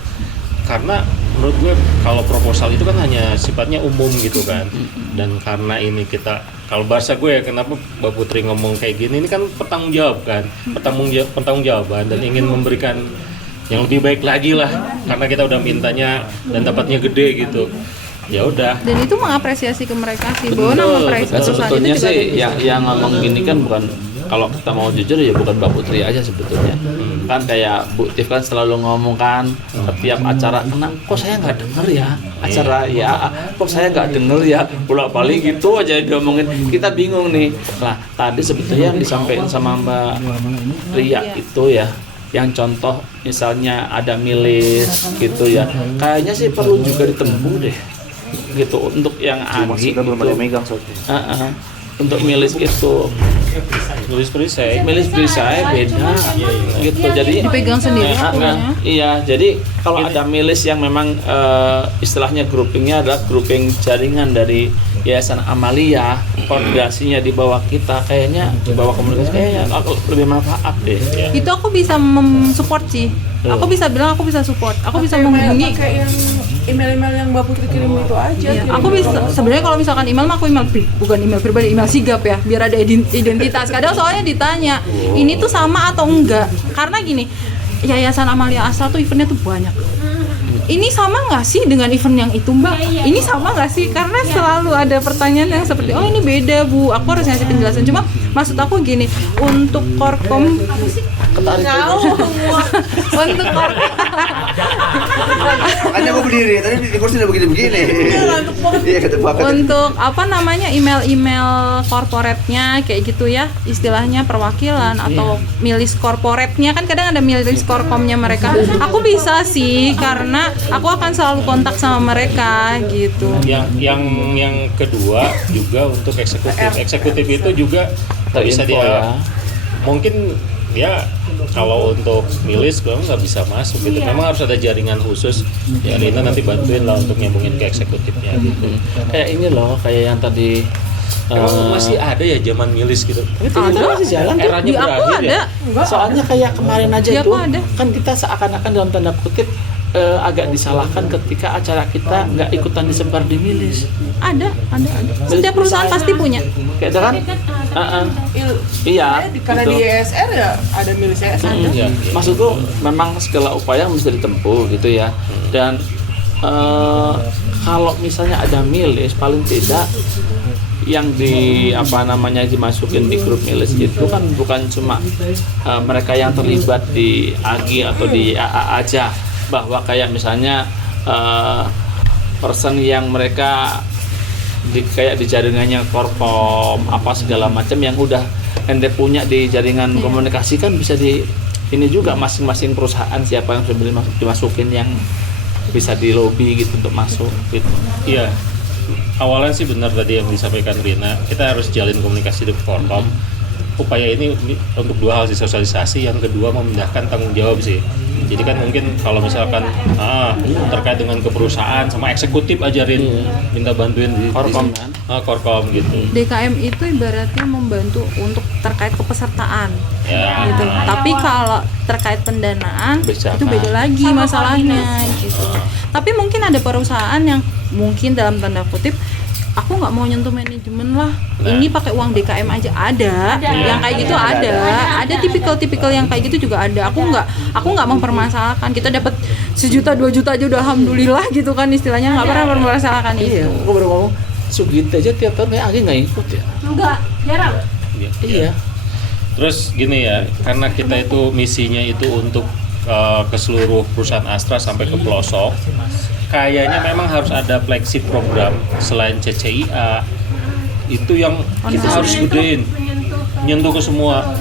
Karena menurut gue kalau proposal itu kan hanya sifatnya umum gitu kan. Dan karena ini kita, kalau bahasa gue ya, kenapa Mbak Putri ngomong kayak gini, ini kan bertanggung jawab kan, pertanggungjawaban dan ingin memberikan yang lebih baik lagi lah, karena kita udah mintanya dan dapatnya gede gitu. Ya udah. Dan itu mengapresiasi ke mereka sih, bahwa mengapresiasi perusahaan Sebetulnya itu juga sih yang ngomong gini kan bukan, kalau kita mau jujur ya bukan Mbak Putri aja sebetulnya. Kan kayak Bu Tif kan selalu ngomong kan setiap acara, kok saya nggak denger ya acara ya, kok saya nggak denger ya, bolak-balik gitu aja diomongin, kita bingung nih. Nah tadi sebetulnya yang disampaikan sama Mbak Ria itu ya, yang contoh misalnya ada milis gitu ya, kayaknya sih perlu juga ditempuh deh gitu untuk yang agi belum ada yang megang soalnya. Untuk milis itu Milis perisai beda gitu, jadi dipegang sendiri iya, jadi kalau ada milis yang memang istilahnya groupingnya adalah grouping jaringan dari Yayasan Amalia, koordinasinya di bawah kita, kayaknya di bawah komunikasi kayaknya lebih manfaat deh. itu aku bisa mensupport sih. Aku bisa bilang aku bisa support, aku bisa menghubungi kayak yang email-email yang Mbak Putri kirim itu aja. Iya, aku bisa sebenarnya kalau misalkan email mah aku bukan email pribadi, email sigap ya, biar ada identitas. Kadang soalnya ditanya, ini tuh sama atau enggak? Karena gini, Yayasan Amalia Astra tuh eventnya tuh banyak. Ini sama nggak sih dengan event yang itu Mbak? Ini sama nggak sih? Karena selalu ada pertanyaan yang seperti, oh ini beda Bu, aku harus ngasih penjelasan. Cuma maksud aku gini, untuk Korkom untuk Makanya aku berdiri, tadi di kursi udah begini-begini. Iya, ketebak. untuk apa namanya email korporatnya kayak gitu ya, istilahnya perwakilan atau milis korporatnya, kan kadang ada milis korkomnya mereka. Aku bisa sih karena aku akan selalu kontak sama mereka gitu. yang kedua juga untuk eksekutif itu juga bisa Terinfo dia mungkin ya, kalau untuk milis gue nggak bisa masuk gitu. Memang harus ada jaringan khusus. Ya Lina nanti bantuin lah untuk nyambungin ke eksekutifnya gitu. Kayak ini loh, kayak yang tadi Emang masih ada ya zaman milis gitu. Tapi ternyata masih jalan tuh. Eranya Di aku berakhir ada. ya. Soalnya kayak kemarin aja Di itu aku ada. kan kita seakan-akan dalam tanda kutip agak disalahkan ketika acara kita nggak ikutan disebar di milis. Ada. Setiap perusahaan pasti punya. Kayak kan? Iya. Karena gitu. di ESR ya ada milis ESR. Iya. Maksudku memang segala upaya mesti ditempuh gitu ya. Dan kalau misalnya ada milis, paling tidak yang dimasukin di grup milis itu kan bukan cuma mereka yang terlibat di AGI atau di AA aja, bahwa kayak misalnya person yang mereka kayak di jaringannya Korkom apa segala macam yang udah ente punya di jaringan komunikasi, kan bisa di ini juga masing-masing perusahaan siapa yang sudah dimasukin yang bisa di lobby gitu untuk masuk gitu. Iya. Awalnya sih benar tadi yang disampaikan Rina, kita harus jalin komunikasi di Korkom. Upaya ini untuk dua hal sih, sosialisasi, yang kedua memindahkan tanggung jawab sih. Jadi kan mungkin kalau misalkan terkait dengan keperusahaan sama eksekutif ajarin, minta bantuin di Korkom kan? Korkom gitu. DKM itu ibaratnya membantu untuk terkait kepesertaan Ya. gitu. Tapi kalau terkait pendanaan Bersama. itu beda lagi masalahnya gitu. Tapi mungkin ada perusahaan yang mungkin dalam tanda kutip aku nggak mau nyentuh manajemen lah, ini pakai uang DKM aja, ada yang kayak gitu, ada tipikal yang kayak gitu juga ada. Aku nggak mempermasalahkan, kita dapat 1 juta 2 juta aja udah alhamdulillah gitu kan, istilahnya nggak pernah mempermasalahkan itu. Aku baru ngomong Sugite aja tiap tahun AGI nggak ikut ya. Enggak, jarang. Iya. Terus gini ya, karena kita itu misinya itu untuk ke seluruh perusahaan Astra sampai ke pelosok, kayaknya memang harus ada flagship program selain CCIA itu yang kita harus gedein, nyentuh ke semua.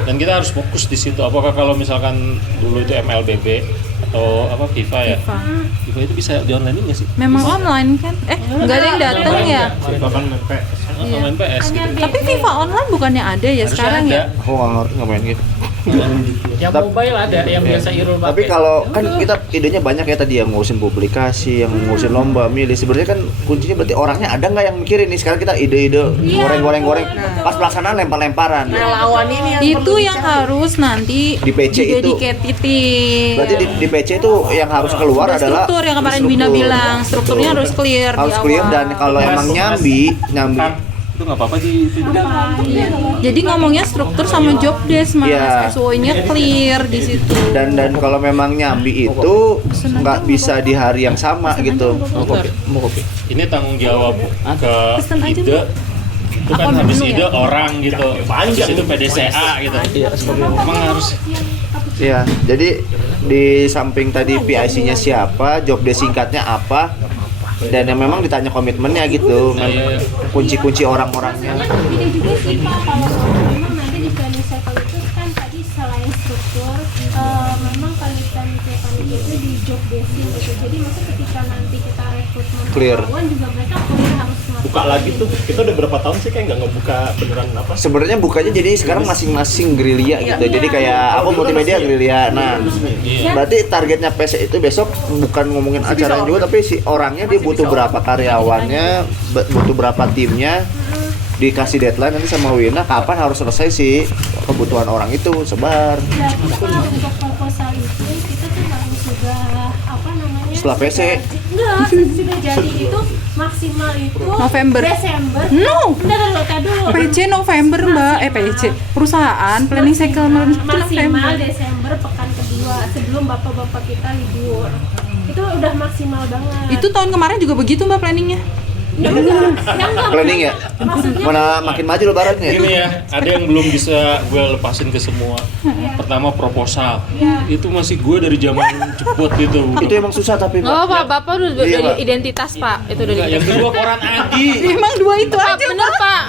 Dan kita harus fokus di situ. Apakah kalau misalkan dulu itu MLBB atau apa FIFA ya? FIFA itu bisa di online nggak sih? Memang online kan? Nggak ada yang datang ya? FIFA kan main PS. Main PS gitu. Tapi FIFA online bukannya ada ya Harusnya sekarang ada. ya? Aku nggak ngerti nggak main gitu. Yang mobile ada, yang biasa Irul pakai. Tapi kalau kan kita idenya banyak ya tadi yang ngurusin publikasi, yang ngurusin lomba, milih. Sebenarnya kan kuncinya berarti orangnya ada nggak yang mikirin nih. Sekarang kita ide-ide goreng. Pas pelaksanaan lempar-lemparan. Relawan ini yang Itu yang harus nanti Di PC itu. didediketin. Berarti di PC itu yang harus keluar Ada adalah struktur yang kemarin Bina struktur. bilang, strukturnya harus clear Harus di clear awal. dan kalau emang nyambi Itu nggak apa-apa sih. Jadi ngomongnya struktur sama job desk, Mas. Iya. SOI-nya clear di situ. dan kalau memang nyambi itu nggak bisa di hari yang sama gitu. Ini tanggung jawab ke Pesen aja, ide. Itu kan Apa habis menu ide ya? orang gitu. Habis itu PDCA gitu. Emang harus Iya, jadi di samping tadi PIC-nya siapa, job desk singkatnya apa, dan yang memang ditanya komitmennya gitu, kunci-kunci orang-orangnya. Beda juga sih Pak, kalau memang nanti di planning cycle itu kan tadi selain struktur, memang panitia itu di job basing gitu. Jadi maksudnya ketika nanti kita rekrutmen Clear. karyawan juga mereka clear harus Buka lagi tuh. Kita udah berapa tahun sih kayak nggak ngebuka beneran apa? Sebenarnya bukanya jadi sekarang masing-masing gerilya gitu. Jadi kayak aku multimedia gerilya. Nah, berarti targetnya PC itu besok bukan ngomongin acaranya juga, tapi si orangnya dia butuh berapa karyawannya, butuh berapa timnya, dikasih deadline nanti sama Wina kapan harus selesai sih kebutuhan orang itu sebar. Berarti kalau untuk proposal itu kita tuh harus sudah apa namanya? Setelah PC. Sudah jadi itu maksimal itu November. Desember. No. Bentar dulu. PC November, Mbak. PC. Perusahaan planning cycle itu Maksimal November. Desember pekan kedua sebelum bapak-bapak kita libur. Itu udah maksimal banget. Itu tahun kemarin juga begitu, Mbak, planningnya. Enggak. Planning ya? Maksudnya Mana makin maju lebaran ya? Gini ya, ada yang belum bisa gue lepasin ke semua. Pertama proposal, itu masih gue dari zaman cepot itu. Itu emang susah tapi Oh, Pak. Pak, Bapak udah Iya, Pak. identitas, Pak. Itu udah Yang kedua koran Adi. Emang dua itu aja, bener, Pak.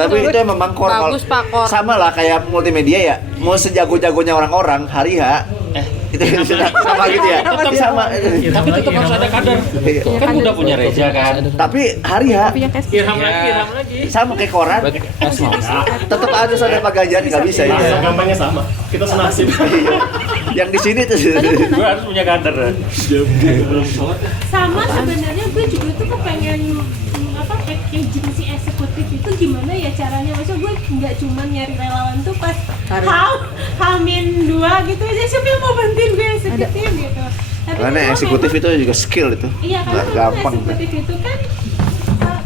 Tapi itu emang kor. Bagus, Pak, kor. Sama lah kayak multimedia ya. Mau sejago-jagonya orang-orang hari H itu sama gitu ya. Sama. Tapi tetap harus ada kader. Iya. Kan udah punya Reja kan. Tapi hari H Irham lagi. sama kayak koran. Tetap harus ada Pak Ganjar nggak bisa ya. Gampangnya sama. Kita senasib. Yang di sini tuh. Gue harus punya kader. sama sebenarnya gue juga tuh kepengen apa packaging si eksekutif itu gimana ya caranya, maksudnya gue nggak cuma nyari relawan tuh pas Hamin 2 gitu aja, siapa yang mau bantuin gue eksekutif gitu. Tapi Karena memang eksekutif itu juga skill itu. iya, karena Nggak memang gampang. eksekutif itu kan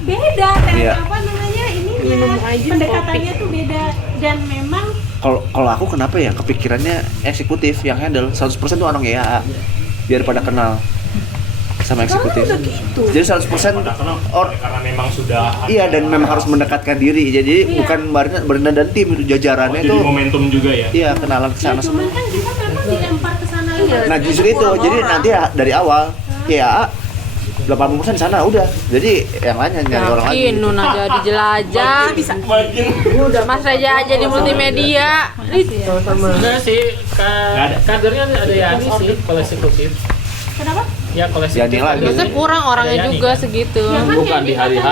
beda Iya. apa namanya ininya pendekatannya tuh beda, dan memang Kalau aku kenapa ya kepikirannya eksekutif yang handle 100% tuh orang ya biar pada kenal sama eksekutif. Jadi 100% Karena memang sudah iya, dan memang harus mendekatkan diri. Jadi bukan Barna dan tim itu jajarannya jadi itu momentum juga ya. iya kenalan ke ya sana. cuman kan kita memang dilempar ke sana. Nah, justru itu. Jadi nanti dari awal ya 80% di sana udah. Jadi yang lainnya nyari orang lagi. Yakin, Nun aja di jelajah. Udah Mas Reja aja di multimedia. Enggak sih, kadernya ada Yani sih kalau eksekutif. Kenapa? Ya kalau Yani eksekutif. lagi. Maksudnya kurang orangnya juga segitu. Bukan di hari H,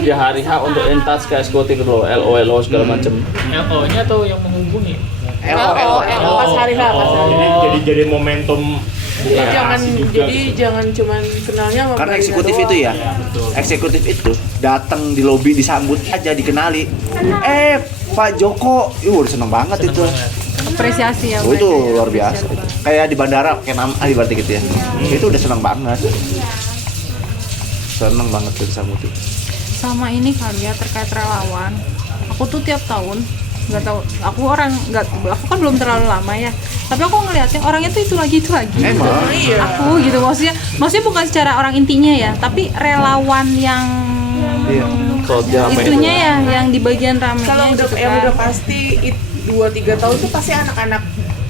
di hari H untuk entas ke eksekutif dulu, LO segala macam. LO-nya tuh yang menghubungi. pas hari H, pas hari H. Jadi momentum Jangan juga jadi gitu. jangan cuman kenalnya sama Karena Barina eksekutif doang. itu ya, eksekutif itu datang di lobi disambut aja dikenali. Pak Joko, udah seneng banget itu. Apresiasi ya. Oh, itu luar biasa itu. Kayak di bandara kayak nama berarti gitu ya. Itu udah seneng banget. Seneng banget tuh disambut itu. Sama ini kali ya terkait relawan. Aku tuh tiap tahun nggak tahu, aku kan belum terlalu lama ya, tapi aku ngeliatnya orangnya tuh itu lagi Emang? aku gitu, maksudnya bukan secara orang intinya ya, tapi relawan yang Iya. itunya ya, yang di bagian ramenya Kalau udah gitu yang kan. udah pasti 2-3 tahun tuh pasti anak-anak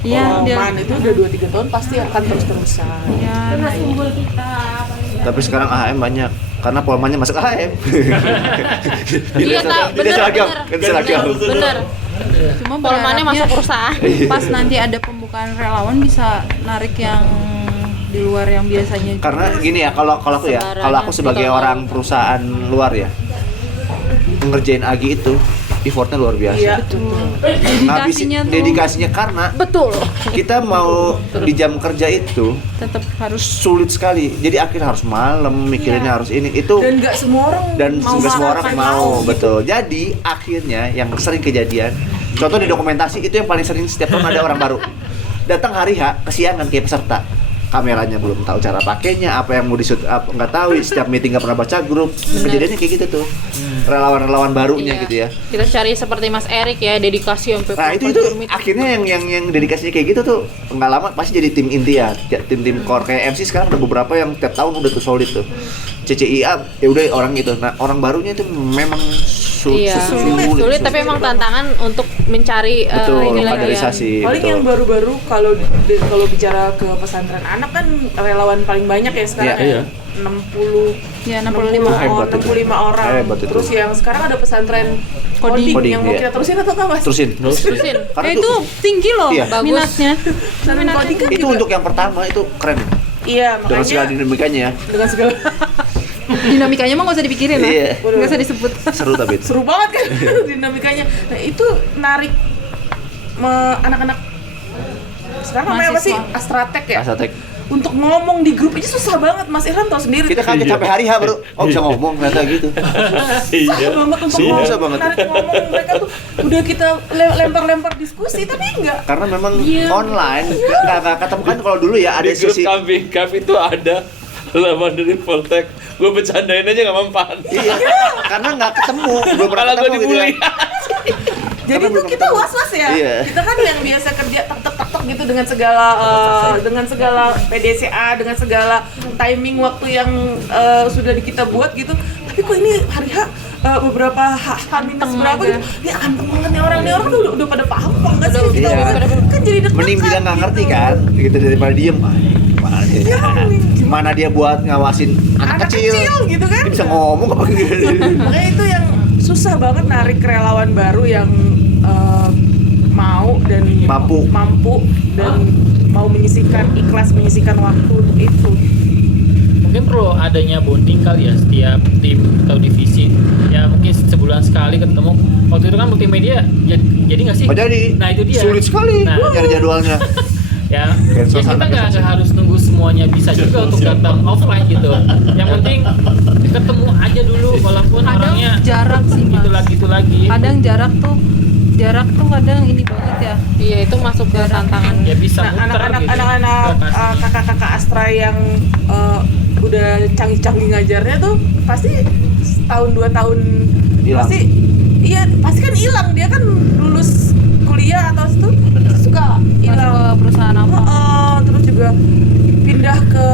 Iya, dia- Man itu udah 2-3 tahun pasti akan terus-terusan. Ya, Karena simbol kita Tapi sekarang AHM banyak karena polmannya masuk AHM. Iya, tak, bener, Seragam, bener. seragam. Bener. Cuma Polmannya masuk berharapnya perusahaan. pas nanti ada pembukaan relawan bisa narik yang di luar yang biasanya. Karena gini ya, kalau aku ya, Sebarannya kalau aku sebagai ditolong. orang perusahaan luar ya, ngerjain Agi itu effortnya luar biasa. Iya. Ngabisin Dedikasinya tuh dedikasinya karena Betul. kita mau di jam kerja itu tetap harus sulit sekali. Jadi akhirnya harus malam, mikirinnya harus ini itu Dan nggak semua orang dan mau nggak semua orang makan, mau, gitu. betul. Jadi akhirnya yang sering kejadian, contoh di dokumentasi itu yang paling sering setiap tahun ada orang baru datang hari H kesiangan kayak peserta, kameranya belum tahu cara pakainya, apa yang mau disut nggak tahu, setiap meeting nggak pernah baca grup. Kejadiannya kayak gitu tuh, relawan-relawan barunya Iya. gitu ya. Kita cari seperti Mas Erik ya, dedikasi sampai Nah itu akhirnya yang dedikasinya kayak gitu tuh nggak lama pasti jadi tim inti ya, tim core kayak MC sekarang ada beberapa yang tiap tahun udah tuh solid tuh. CCIA ya udah orang gitu. Nah orang barunya itu memang Iya, sulit, tapi emang tantangan untuk mencari betul ini lagi ya. kaderisasi. Paling Betul. yang baru-baru kalau bicara ke pesantren anak kan relawan paling banyak ya sekarang Iya, iya. 60 ya 65 Hebat itu. 65 orang. Hebat itu. Terus yang sekarang ada pesantren coding, Coding, yang mau iya. kita terusin atau enggak Mas? Terusin. Terusin. Karena itu tinggi loh Iya. Bagus. minatnya. Pesantren coding kan itu juga. untuk yang pertama itu keren. Iya, Dengan segala makanya dinamikanya ya. dengan segala Dinamikanya mah nggak usah dipikirin lah. Iya. Nggak usah disebut. Seru tapi itu. seru banget kan dinamikanya. Nah, itu narik anak-anak sekarang namanya apa sih? Mahasiswa. Astratek ya? Asatek. Untuk ngomong di grup aja susah banget, Mas Irhan tau sendiri. Kita kaget sampai hari H baru. Oh bisa ngomong ternyata gitu. Susah banget untuk Iya. ngomong, Susah banget. narik ngomong mereka tuh udah kita lempar-lempar diskusi tapi enggak. Karena memang Iya. online nggak ketemu kan kalau dulu ya ada Di grup sisi. kami itu ada lawan dari Voltek. Gue bercandain aja nggak mempan. Iya. Karena nggak ketemu, belum pernah Malah gue ketemu gitu ya. dibully. Jadi Karena tuh belum kita ketemu. was-was ya. Iya. Kita kan yang biasa kerja tek gitu dengan segala PDCA, dengan segala timing waktu yang sudah kita buat gitu. Tapi kok ini hari H beberapa H-minus berapa gitu. Ya anteng banget nih orang tuh udah pada paham apa enggak sih kita Iya. kan jadi deg-degan. Mending bilang nggak ngerti kan, gitu daripada diem. Mana dia? Mana dia buat ngawasin anak kecil? gitu kan. Dia bisa ngomong apa gitu. Makanya itu yang susah banget narik relawan baru yang mau dan mampu dan mau ikhlas menyisihkan waktu untuk itu. Mungkin perlu adanya bonding kali ya setiap tim atau divisi ya, mungkin sebulan sekali ketemu. Waktu itu kan multimedia jadi nggak sih? Oh jadi? Nah itu dia. Sulit sekali Nah, nyari jadwalnya. ya suasana kita nggak suasana. harus nunggu semuanya bisa juga untuk datang offline gitu. Yang penting ketemu aja dulu walaupun orangnya Jarak sih Mas. gitu lagi. Kadang jarak tuh kadang ini banget ya. Iya, itu masuk ke tantangan. Ya bisa Nah, muter gitu. anak-anak kakak-kakak Astra yang udah canggih-canggih ngajarnya tuh pasti setahun 2 tahun Hilang. pasti kan hilang. Dia kan lulus kuliah atau itu suka hilang Masuk ke perusahaan apa? terus juga pindah ke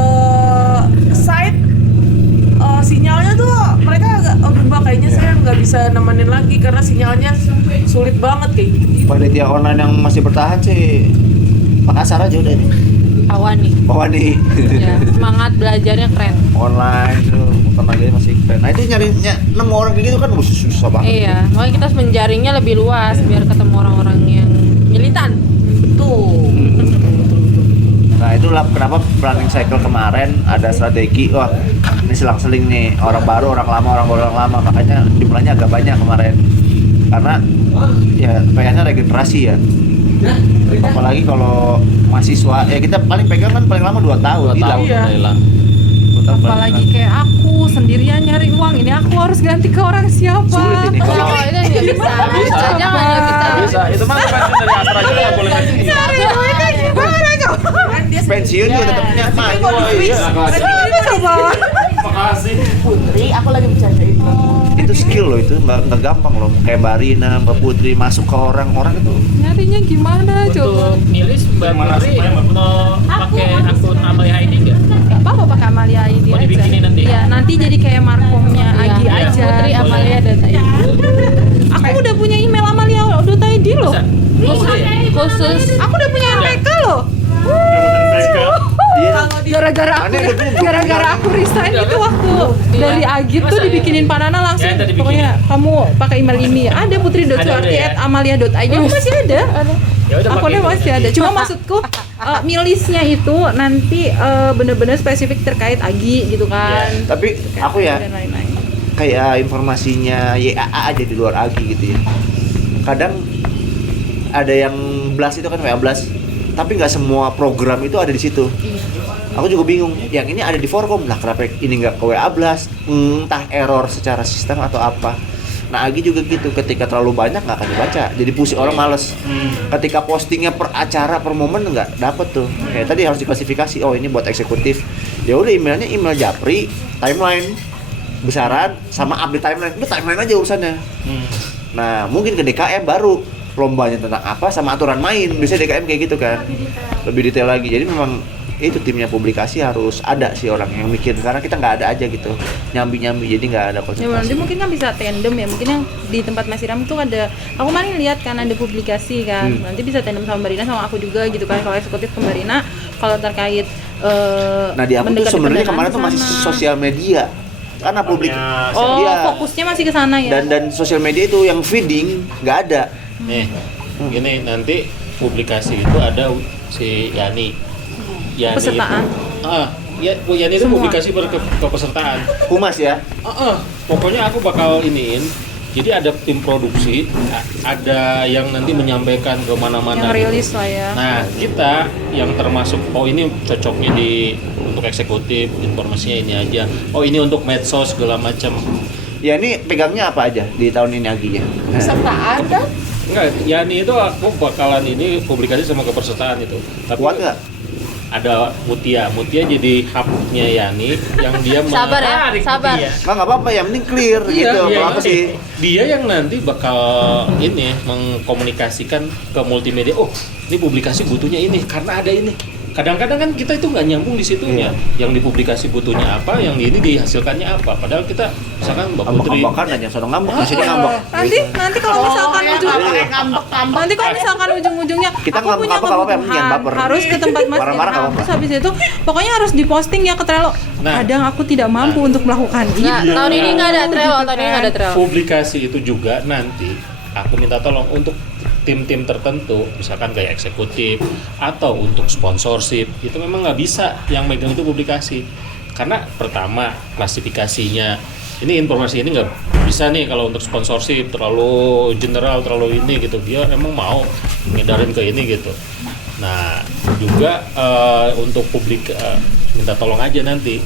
site sinyalnya tuh mereka agak berubah, kayaknya saya nggak bisa nemenin lagi karena sinyalnya sulit banget kayak gitu. Panitia online yang masih bertahan sih Makassar aja udah nih. Awani. Bawa nih. Ya, semangat belajarnya keren. Online tuh tenaganya masih keren. Nah itu nyarinya 6 orang kayak gitu kan susah banget. Iya, makanya kita harus menjaringnya lebih luas biar ketemu orang-orang yang militan. Betul. Nah itulah kenapa planning cycle kemarin ada strategi, wah ini selang-seling nih, orang baru, orang lama, orang baru, orang lama, makanya jumlahnya agak banyak kemarin karena ya pengennya regenerasi ya, apalagi kalau mahasiswa ya kita paling pegang kan paling lama 2 tahun 2 tahun Iya. udah hilang. 2 tahun Apalagi kayak aku sendirian nyari uang, ini aku harus ganti ke orang siapa? sulit ini kalau Oh, itu nggak bisa. Bisa, jangan ya kita. Bisa, itu mah pensiun dari Astra juga nggak boleh ngaji. Cari duitnya gimana coba? Kan dia pensiun juga tetap punya maju. Iya. Coba. Putri, aku lagi bercanda itu. Itu skill loh, itu nggak gampang loh, kayak Mbak Rina, Mbak Putri masuk ke orang-orang itu. Nyarinya gimana coba? Untuk nilis Mbak Putri mau pakai akun Amalia ID nggak? Apa pakai Amalia ID Mau aja? dibikinin nanti? Iya, nanti jadi kayak markomnya Agi Iya, aja. Putri Amalia Data ID. Aku udah punya email Amalia Data ID loh. Bisa? Khusus Aku udah punya MPK loh. Iya. Kalau di Gara-gara gara-gara aku resign itu waktu dari Agit tuh dibikinin Panana langsung. Ya, tadi Pokoknya kamu pakai email ini. Ada putri.suarti@amalia.id masih ada. Ya udah, Akunnya pakai itu masih aja. ada. Cuma maksudku milisnya itu nanti bener-bener spesifik terkait Agi gitu kan. Tapi aku ya Dan lain-lain. kayak informasinya YAA aja di luar Agi gitu ya. Kadang ada yang blast itu kan WA blast, tapi nggak semua program itu ada di situ. Aku juga bingung. Yang ini ada di Forkom lah, kenapa ini nggak ke WA blast? Entah error secara sistem atau apa. Nah Agi juga gitu, ketika terlalu banyak nggak akan dibaca, jadi pusing orang males. Ketika postingnya per acara per momen nggak dapet tuh. Kayak tadi harus diklasifikasi. Oh ini buat eksekutif. Ya udah emailnya email Japri, timeline besaran sama update timeline. Udah timeline aja urusannya. Nah mungkin ke DKM baru lombanya tentang apa sama aturan main. Biasanya DKM kayak gitu kan, lebih detail lagi. Jadi memang itu timnya publikasi harus ada sih orang yang mikir, karena kita nggak ada aja gitu, nyambi jadi nggak ada Ya konsentrasi. nanti mungkin kan bisa tandem ya, mungkin yang di tempat Mas Iram tuh ada, aku kemarin lihat kan ada publikasi kan, nanti bisa tandem sama Mbak Rina sama aku juga gitu kan, kalau eksekutif ke Mbak Rina, kalau terkait Nah di aku tuh mendekati sebenarnya pendanaan kemarin tuh masih sana. sosial media, karena publik. Oh Iya. fokusnya masih ke sana ya. Dan sosial media itu yang feeding nggak ada. Nih, gini nanti publikasi itu ada si Yani. Yani Pesertaan. Bu Yani itu Semua. publikasi kepesertaan. Humas ya. Pokoknya aku bakal iniin. Jadi ada tim produksi, ada yang nanti menyampaikan ke mana-mana. Yang rilis lah ya. Nah, kita yang termasuk, oh ini cocoknya untuk eksekutif, informasinya ini aja. Oh ini untuk medsos segala macam. Ya ini pegangnya apa aja di tahun ini Aginya? Pesertaan kan? Enggak, Yani itu aku bakalan ini publikasi sama kepesertaan itu. Tapi Kuat nggak? ada Mutia jadi hubnya Yani yang dia Sabar ya, sabar. Nggak apa-apa, yang penting clear gitu. Kalau aku sih dia yang nanti bakal ini mengkomunikasikan ke multimedia. Oh, ini publikasi butuhnya ini karena ada ini. Kadang-kadang kan kita itu nggak nyambung di situnya. Yang dipublikasi butuhnya apa, yang ini dihasilkannya apa. Padahal kita misalkan Mbak Putri ngambek-ngambekan aja, sono ngambek, di sini ngambek. Nanti kalau misalkan nanti kalau misalkan ujung-ujungnya Kita aku punya ngambek apa-apa, yang penting jangan kebutuhan baper. harus ke tempat Mas Marah-marah Irham. apa-apa. Terus habis itu pokoknya harus diposting ya ke Trello. Nah. Kadang aku tidak mampu untuk melakukan itu. Nggak, tahun ini nggak ada Trello, tahun ini nggak ada Trello. publikasi itu juga nanti aku minta tolong untuk tim-tim tertentu, misalkan kayak eksekutif atau untuk sponsorship, itu memang nggak bisa yang megang itu publikasi. Karena pertama klasifikasinya, ini informasi ini nggak bisa nih kalau untuk sponsorship terlalu general, terlalu ini gitu. Dia emang mau ngedarin ke ini gitu. Nah juga untuk publik minta tolong aja nanti.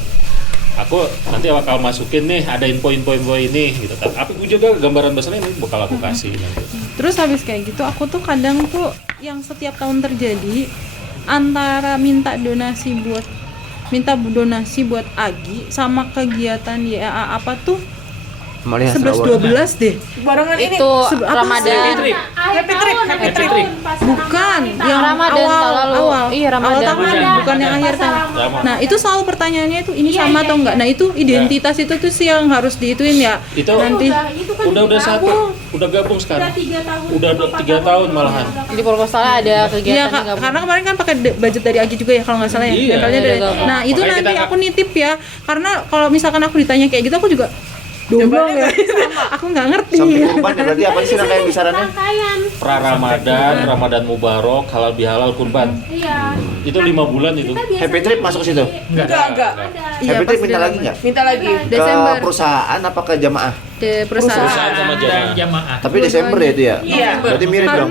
Aku nanti bakal masukin nih, ada info-info ini gitu kan. Tapi gue juga gambaran besarnya ini bakal aku kasih nanti. Terus habis kayak gitu aku tuh kadang tuh yang setiap tahun terjadi antara minta donasi buat Agi sama kegiatan YAA apa tuh Amalia 11-12 deh. Barengan ini. Itu Apa Ramadan. sih? Happy trip. Bukan, yang Ramadan tahun lalu. awal. Iya, Ramadan. Awal tahun, bukan yang akhir tahun. Nah, itu selalu pertanyaannya itu ini sama atau enggak. Nah, itu identitas itu tuh sih yang harus diituin ya. Itu nanti udah satu, udah gabung sekarang. Udah 3 tahun malahan. Di proposalnya ada kegiatan Iya, yang nggak karena kemarin kan pakai budget dari Agi juga ya kalau nggak salah ya. Iya. Nempelnya dari. Ada gabung. Nah, itu Makanya nanti kita aku nitip ya. Karena kalau misalkan aku ditanya kayak gitu aku juga Domblong ya. Aku nggak ngerti. Sampai kurban ya, berarti apa sih rangkaian besarannya? Pra Ramadan Mubarok, halal bihalal kurban. Iya. Itu 5 bulan itu. Happy trip masuk ke situ? Enggak. Iya, Happy pas trip minta dia lagi nggak? Minta lagi. Desember. Ke perusahaan apa ke jamaah? Di perusahaan. Perusahaan sama jamaah. Jamaah. Tapi Desember ya itu ya? Iya. Berarti mirip dong.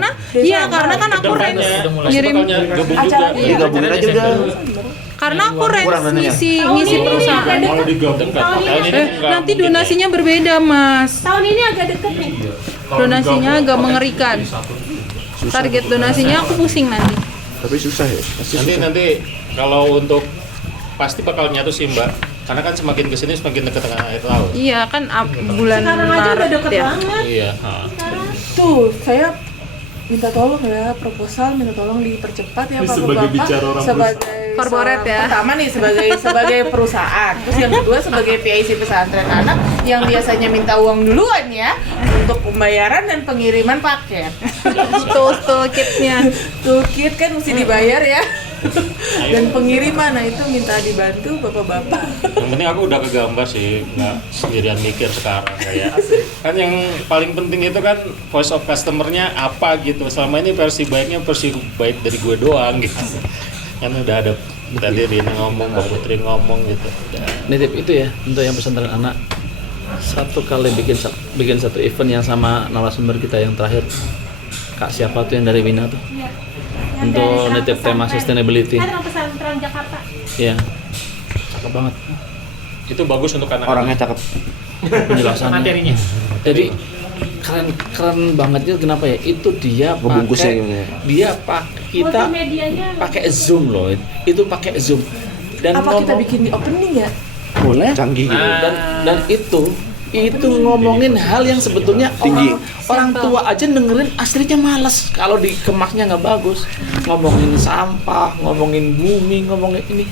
Karena kan aku Kedepannya ngirim bakalnya gabung juga. Jadi gabungin aja udah. karena aku Kurang dananya. ngisi perusahaan. Kalau digabung tahun ini enggak Nanti mungkin donasinya berbeda, Mas. Tahun ini agak deket nih. Donasinya agak mengerikan. Target donasinya aku pusing nanti. Tapi susah ya. Nanti kalau untuk pasti bakal nyatu sih Mbak, karena kan semakin kesini semakin dekat dengan akhir tahun. Iya kan bulan Sekarang aja udah Maret deket ya. banget. Iya. Tuh, saya minta tolong ya proposal, minta tolong dipercepat ya Pak Sebagai Bapak. bicara orang Sebagai Corporate seorang- ya. Pertama nih sebagai perusahaan, terus yang kedua sebagai PIC pesantren anak yang biasanya minta uang duluan ya untuk pembayaran dan pengiriman paket. Toolkitnya. Toolkit kan mesti dibayar ya. Dan pengiriman, nah itu minta dibantu bapak-bapak. Yang penting aku udah kegambar sih, nggak sendirian mikir sekarang kayak. Kan yang paling penting itu kan voice of customer-nya apa gitu. Selama ini versi baik dari gue doang gitu. Kan udah ada tadi Rina ngomong, Mbak Putri ngomong gitu. Nitip itu ya untuk yang pesantren anak. Satu kali bikin satu event yang sama narasumber kita yang terakhir. Kak siapa tuh yang dari Wina tuh? Iya. Untuk nitip tema sustainability. Kan pesantren Jakarta. Iya. Cakep banget. Itu bagus untuk anak-anak. Orangnya cakep. Penjelasannya. Materinya. Jadi keren banget itu kenapa ya? Itu dia Ngebungkusnya pakai gitu ya. dia kita Multimedianya pakai Zoom loh. Itu pakai Zoom. Dan Apa kita bikin di opening ya? boleh Canggih gitu. dan itu ngomongin hal yang sebetulnya Tinggi. orang tua aja dengerin aslinya males kalau dikemasnya nggak bagus, ngomongin sampah, ngomongin bumi, ngomongin ini.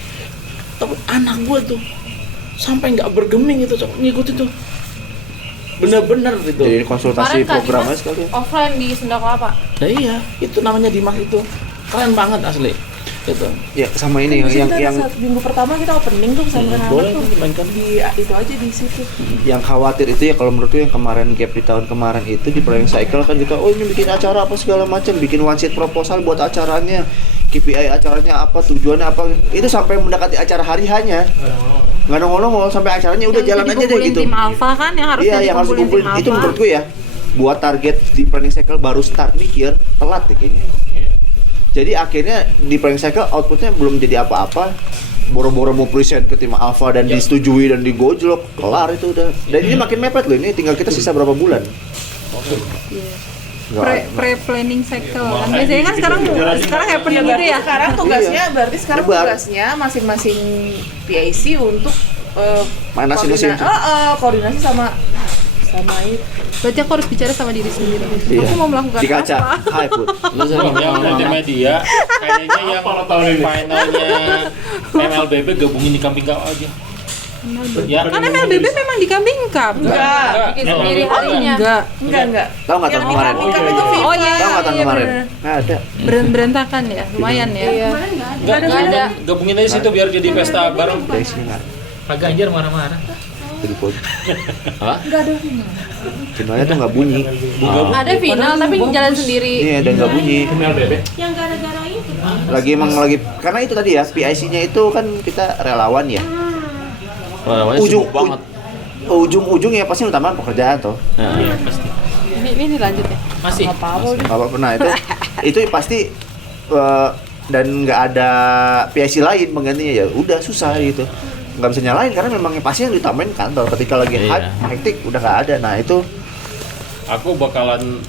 Tapi anak gue tuh sampai nggak bergeming itu ngikut itu bener-bener gitu. Jadi konsultasi Kemarin Kak programnya Dimas sekalian. offline di Sunda Kelapa. Nah iya, itu namanya Dimas itu keren banget asli. Gitu. Ya sama ini Kan yang saat minggu pertama kita opening tuh sama anak boleh tuh. mainkan Di itu aja di situ. yang khawatir itu ya kalau menurutku yang kemarin gap di tahun kemarin itu di Planning Cycle kan kita ini bikin acara apa segala macam, bikin one sheet proposal buat acaranya, KPI acaranya apa, tujuannya apa, itu sampai mendekati acara hari hanya nggak nongol-nongol sampai acaranya udah jalan aja deh gitu. Tim Alpha kan yang harus Iya yang harus dikumpulin itu menurutku ya buat target di Planning Cycle baru start mikir telat deh kayaknya. Jadi akhirnya di Planning Cycle outputnya belum jadi apa-apa, boro-boro mau present ke tim Alpha dan disetujui dan digojlok, kelar itu udah. Dan ini makin mepet loh, ini tinggal kita sisa berapa bulan. Pre-planning cycle kan biasanya kan sekarang happening gitu ya. Sekarang tugasnya berarti sekarang Nyebar. tugasnya masing-masing PIC untuk Manasin mesin. koordinasi sama itu. Berarti aku harus bicara sama diri sendiri. Iya. Aku mau melakukan Di kaca. apa? Hai Put. Lu sering Yang multimedia kayaknya yang finalnya MLBB gabungin di Kambing Kau aja. Ya, Kan MLBB memang di Kambing Cup. Enggak. Bikin sendiri harinya. Enggak. Tahu nggak tahun kemarin? Kambing Cup itu FIFA. Oh iya. Tahu nggak tahun iya, kemarin? bener. Nggak ada. Berantakan ya, lumayan ya. Iya. Nggak ada. gabungin aja situ biar jadi pesta bareng. Dari sini nggak. Pak Ganjar marah-marah. Jadi Put. Apa? Finalnya tuh nggak bunyi. Ada final tapi jalan sendiri. Iya dan nggak bunyi. Yang gara-gara itu. Lagi karena itu tadi ya PIC-nya itu kan kita relawan ya. Lawannya Ujung sibuk banget. ujung-ujungnya pasti utama pekerjaan tuh. Iya, pasti. Ini lanjut ya. Masih. Apa pernah itu pasti dan nggak ada PIC lain penggantinya ya udah susah gitu. Nggak bisa nyalain karena memang pasti yang ditamain kantor ketika lagi Iya. hektik udah nggak ada. Nah itu Aku bakalan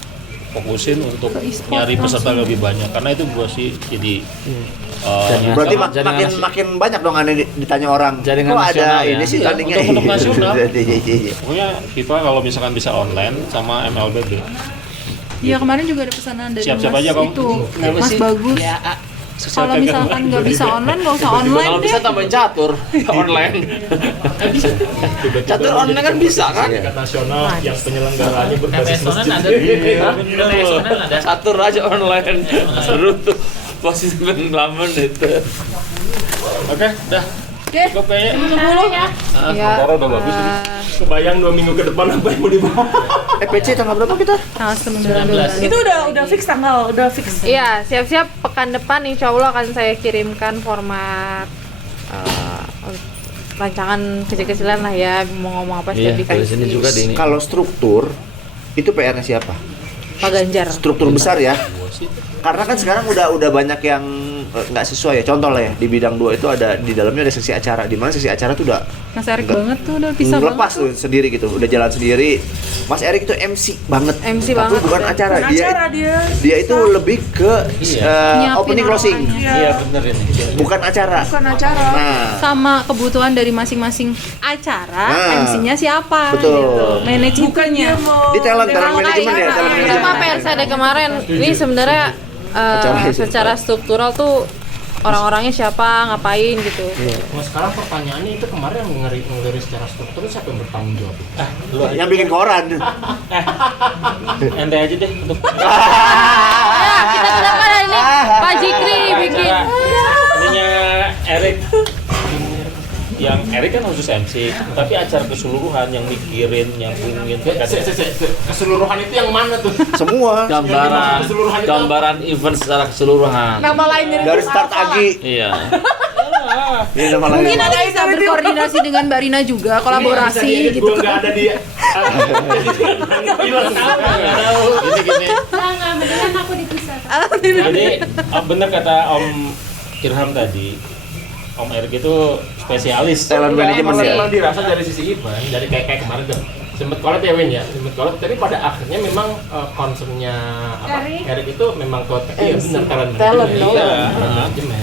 fokusin untuk nyari peserta lebih banyak karena itu gua sih jadi berarti jaringan makin banyak dong aneh ditanya orang. Jaringan Kok ada nasional ya? ini sih Iya, tandingnya. untuk nasional. Iya. pokoknya FIFA kalau misalkan bisa online sama MLBB. Iya kemarin juga ada pesanan dari Siap-siap Mas aja, Kong. itu. Mas Bagus. Kalau misalkan nggak bisa online, nggak usah online Kalau deh. bisa tambahin catur online. Catur online kan bisa kan? Tingkat nasional yang penyelenggaraannya berbasis TPS-onan masjid. ada. Hah? TPS-onan ada. Catur aja online. Seru tuh. Posisi pengalaman itu. Oke, dah. Oke. Cukup kayaknya. 10 ya. Iya. Sementara udah bagus ini. Kebayang 2 minggu ke depan apa yang mau dibahas? PC tanggal berapa kita? Tanggal 19. Itu udah fix tanggal, udah fix. Iya, siap-siap pekan depan insya Allah akan saya kirimkan format rancangan kecil-kecilan lah ya, mau ngomong apa Iya, setiap dari sini juga di ini. Kalau struktur itu PR-nya siapa? Pak Ganjar. Struktur besar ya. Karena kan sekarang udah banyak yang nggak sesuai ya. Contoh lah ya di bidang 2 itu ada di dalamnya ada sesi acara. Di mana sesi acara tuh udah Mas Erik Enggak. banget tuh, udah bisa lepas banget. tuh sendiri gitu, udah jalan sendiri. Mas Erik itu MC banget. MC Tapi banget. bukan acara. Acara dia. Dia itu lebih ke Nyiapin opening closing, orang-orangnya. Iya bener ini. bukan acara. Bukan acara. Nah, Sama kebutuhan dari masing-masing acara, Nah, MC-nya siapa betul. gitu. Manajemennya. di talent manajemen ya, talent Itu manajemen. mah PR saya dari kemarin. Ini sebenarnya secara struktural tuh orang-orangnya siapa, ngapain gitu. Nah, sekarang pertanyaannya itu kemarin yang ngelirik secara struktur siapa yang bertanggung jawab? Yang bikin koran. Ente aja deh untuk Kita ke depan ini Pak Jikri bikin. ini Erik. Yang Erik kan khusus MC, tapi acara keseluruhan yang mikirin, yang ngomongin Keseluruhan itu yang mana tuh? Semua. Gambaran event secara keseluruhan. Nama lainnya Dari start Agi. Iya. Ini nama lain. Mungkin nanti bisa berkoordinasi dengan Mbak Rina juga, kolaborasi gitu. Gue nggak ada di. Ini gini. Nggak, mendingan aku dipisah. Jadi benar kata Om Irham tadi. Om Erik itu spesialis Talent management ya. Memang dirasa dari sisi event, dari kayak kemarin tuh sempet collab ya Win ya, sempet collab, tapi pada akhirnya memang concernnya Erik itu memang ke iya benar talent manajemen.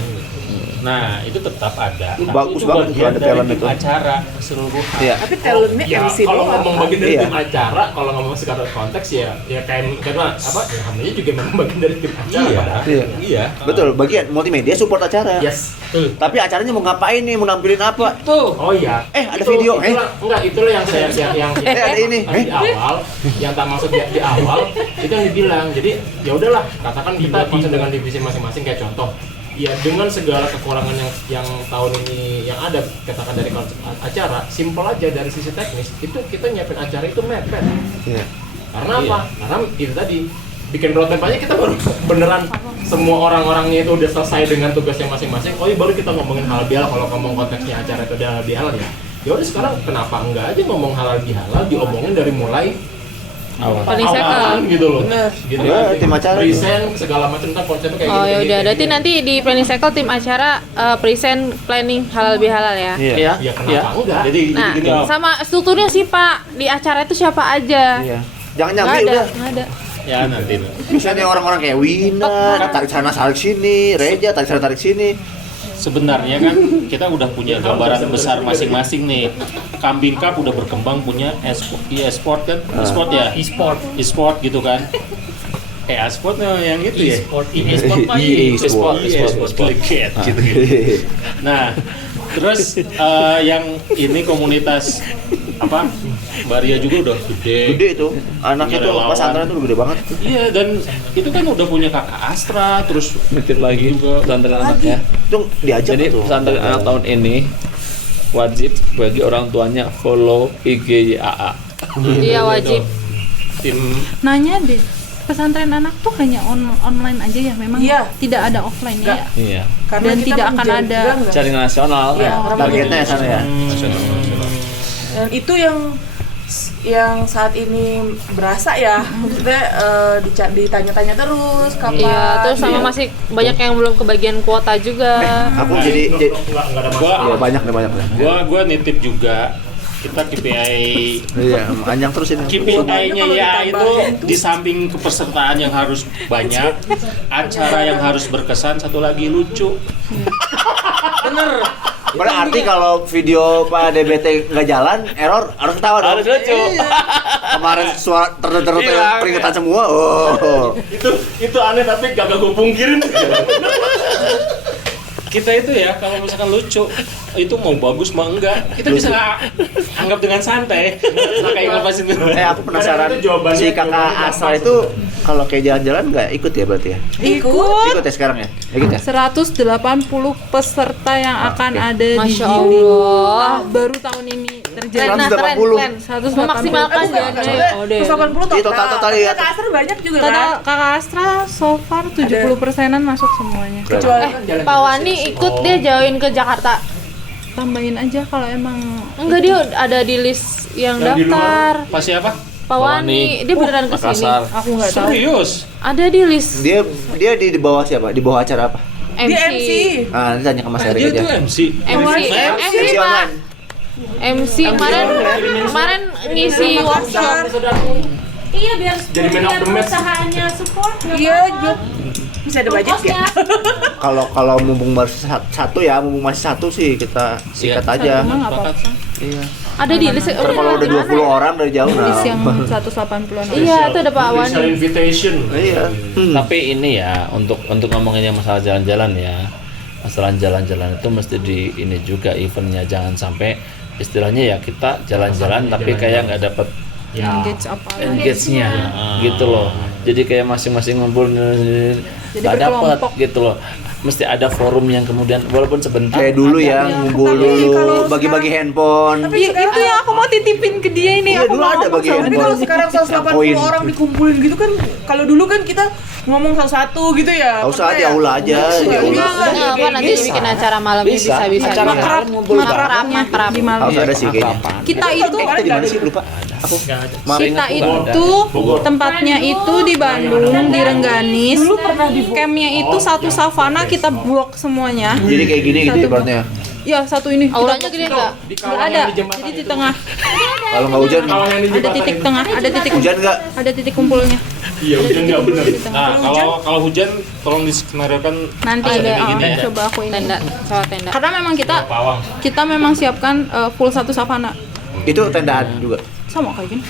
Nah, itu tetap ada. Bagus itu banget bagian ada dari talent tim itu. acara keseluruhan. Iya. Tapi talentnya Ya, MC kalau doang. ngomong bagian dari Iya. tim acara, kalau ngomong secara konteks ya kayak apa? Ya namanya juga memang bagian dari tim acara. Iya. pada akhirnya. Iya. Betul, bagian multimedia support acara. Yes. Betul. Tapi acaranya mau ngapain nih, mau nampilin apa? Tuh. Oh iya. Ada video. Enggak, itulah yang saya yang ada ini. di awal, yang tak maksud di awal itu yang dibilang. Jadi ya udahlah, katakan kita concern dengan divisi masing-masing kayak contoh. Ya dengan segala kekurangan yang tahun ini yang ada, katakan dari konsep acara, simpel aja dari sisi teknis itu kita nyiapin acara itu mepet. Iya. Karena apa? Karena itu tadi bikin roadmap aja kita baru beneran semua orang-orangnya itu udah selesai dengan tugasnya masing-masing. Oh iya, baru kita ngomongin halal bihalal. Kalau ngomong konteksnya acara itu udah halal bihalal ya. Ya udah sekarang kenapa enggak aja ngomong halal bihalal, diomongin dari mulai Paling second. gitu loh. Bener. Gitu Ya, tim acara present segala macam kan konsepnya kayak Oh gitu. ya udah, berarti nanti di planning cycle tim acara present planning halal bihalal ya. Iya. Ya kenapa enggak? Jadi Nah, gini, sama strukturnya sih Pak, di acara itu siapa aja? Iya. Jangan Nggak nyampe ada, udah. nggak ada. ya nanti. Misalnya orang-orang kayak Wina, tarik sana tarik sini, Reja tarik sana tarik sini. Sebenarnya kan kita udah punya gambaran besar masing-masing nih. Kambing Cup udah berkembang punya e-sport kan? E-sport ya? E-sport gitu kan? E-sport yang itu ya? E-sport Pak. E-sport gitu. Nah, terus yang ini komunitas apa? Baria juga udah gede. Gede itu. Anaknya tuh Relawan. pesantren tuh udah gede banget. Iya, dan itu kan udah punya kakak Astra, terus Mikir lagi juga pesantren anaknya. Itu diajak Jadi tuh. pesantren anak tahun ini wajib bagi orang tuanya follow IG YAA. Iya wajib. tim Nanya deh, pesantren anak tuh hanya online aja ya, memang Iya. tidak ada offline ya. Iya. Karena Dan kita tidak akan menjaga ada. nggak? Jaringan nasional. Iya, Targetnya ya sana ya. Dan itu yang saat ini berasa ya, maksudnya ditanya-tanya terus kapan. Iya, terus sama Iya. masih banyak yang belum kebagian kuota juga. Aku jadi nggak ada ya, banyak deh. gua nitip juga kita KPI Iya, anjang terus ini. KPI-nya ya itu di samping kepesertaan yang harus banyak, acara yang harus berkesan, satu lagi lucu. Bener. Berarti kalau video Pak DBT nggak jalan, error harus ketawa dong. Harus lucu. Kemarin suara terdeter Hilang. peringatan semua. Oh. itu aneh tapi gak gue pungkirin. Kita itu ya kalau misalkan lucu itu mau bagus mau enggak kita bisa anggap dengan santai. Nah, kayak ngapain itu? Aku penasaran Itu jawabannya si kakak Asra itu kalau kayak jalan-jalan nggak ikut ya berarti ya? Ikut ya sekarang ya? Ikut ya? 180 peserta yang akan ada di Masya Juni. Allah. Baru tahun ini terjadi. Keren, nah, keren, 180. keren. 180. Memaksimalkan Bukan, ya. Oh, deh. 180 Iya, total ya. Kakak Astra banyak juga kan. Total kakak Astra so far 70%-an masuk semuanya. Kecuali Pak Wani ikut dia join ke Jakarta. Tambahin aja kalau emang Enggak, dia ada di list yang Yang di daftar. Pas siapa? Pak Wani, dia beneran kesini. Makassar. aku nggak tahu. Serius? Ada di list Dia di bawah siapa? Di bawah acara apa? MC. di MC. Ah, nanti tanya ke Mas Dia Erik tuh aja. MC. MC MC Pak. online. MC kemarin ngisi workshop. Iya, biar Jadi man of the match. perusahaannya support. nggak Iya, apa-apa. bisa ada budget ya. Ongkosnya. Kalau mumpung masih satu ya, mumpung masih satu sih kita sikat aja. Emang nggak apa-apa. Iya. Ada di list. Ntar kalau udah 20 orang dari jauh nah. List yang 180-an. Iya, itu ada Pak Wani. Special invitation. Iya. Tapi ini ya untuk ngomongin yang masalah jalan-jalan ya. Masalah jalan-jalan itu mesti di ini juga eventnya, jangan sampai istilahnya ya kita jalan-jalan tapi kayak nggak dapet Engage apa? engage-nya gitu loh. Jadi kayak masing-masing ngumpul Jadi nggak dapet berkelompok. gitu loh. Mesti ada forum yang kemudian walaupun sebentar. Kayak dulu ada. ya, ngumpul Tapi dulu, kalau bagi-bagi handphone. Tapi itu yang aku mau titipin ke dia ini. Iya, Aku dulu mau ada ngomong bagi sama- Tapi handphone. kalau sekarang 180 Poin. orang dikumpulin gitu kan, kalau dulu kan kita ngomong satu-satu gitu ya. Nggak usah di Maksudnya aula aja, di aula. Enggak, apa nanti bikin acara malamnya bisa-bisa. Acara juga. makrab ngumpul Makrab. Di malam. Harus ada sih kayaknya. Kita itu Kita di mana sih lupa? Aku kita itu tempatnya itu di Bandung, di Rengganis. Campnya itu satu savana, kita blok semuanya. jadi kayak gini gitu Satu ibaratnya. Ya satu ini. Aulanya gede nggak? Nggak ada. Jadi di tengah. Kalau nggak hujan, Ada titik tengah. Ada titik. hujan nggak? Ada titik kumpulnya. Iya, hujan nggak benar. Di tengah. Nah, kalau hujan tolong diskenariokan Nanti ada ada. kayak gini ya. Coba aku ini. Tenda, soal tenda. Karena memang Pawang. kita memang siapkan full satu savana. Itu tendaan juga. Sama kayak gini.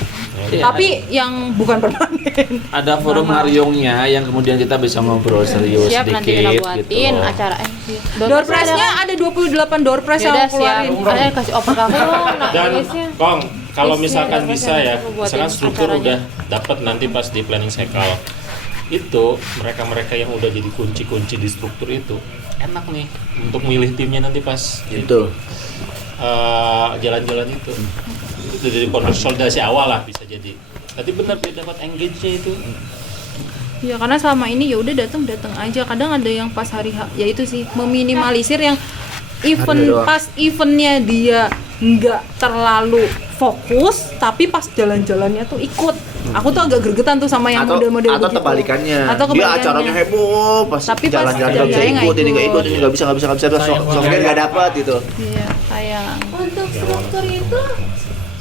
Iya, Tapi yang bukan permanen. ada forum Haryongnya yang kemudian kita bisa ngobrol serius Siap, nanti kita sedikit buatin gitu. acara. Door prize-nya ada 28 door prize yang Yaudah aku siap. keluarin. Kasih oper kamu dong. Dan Nulisnya. Kong, kalau Listnya misalkan berapa bisa sih? ya, Aku buatin misalkan struktur acaranya. udah dapat nanti pas di planning cycle itu mereka-mereka yang udah jadi kunci-kunci di struktur itu enak nih untuk milih timnya nanti pas Gitu. jalan-jalan itu dari konsolidasi awal lah bisa jadi. Tadi benar dia dapat engage-nya itu. Ya karena selama ini ya udah datang aja. Kadang ada yang pas hari H, ya itu sih meminimalisir yang event doang. pas eventnya dia nggak terlalu fokus, tapi pas jalan-jalannya tuh ikut. Aku tuh agak gregetan tuh sama yang model-model atau begitu. kebalikannya. Atau Dia kebalikannya. acaranya heboh, pas Tapi pas jalan-jalan nggak bisa jalan-jalannya ikut, ini nggak nggak ikut, ini nggak bisa, soalnya nggak dapat gitu. Iya, sayang. Untuk struktur itu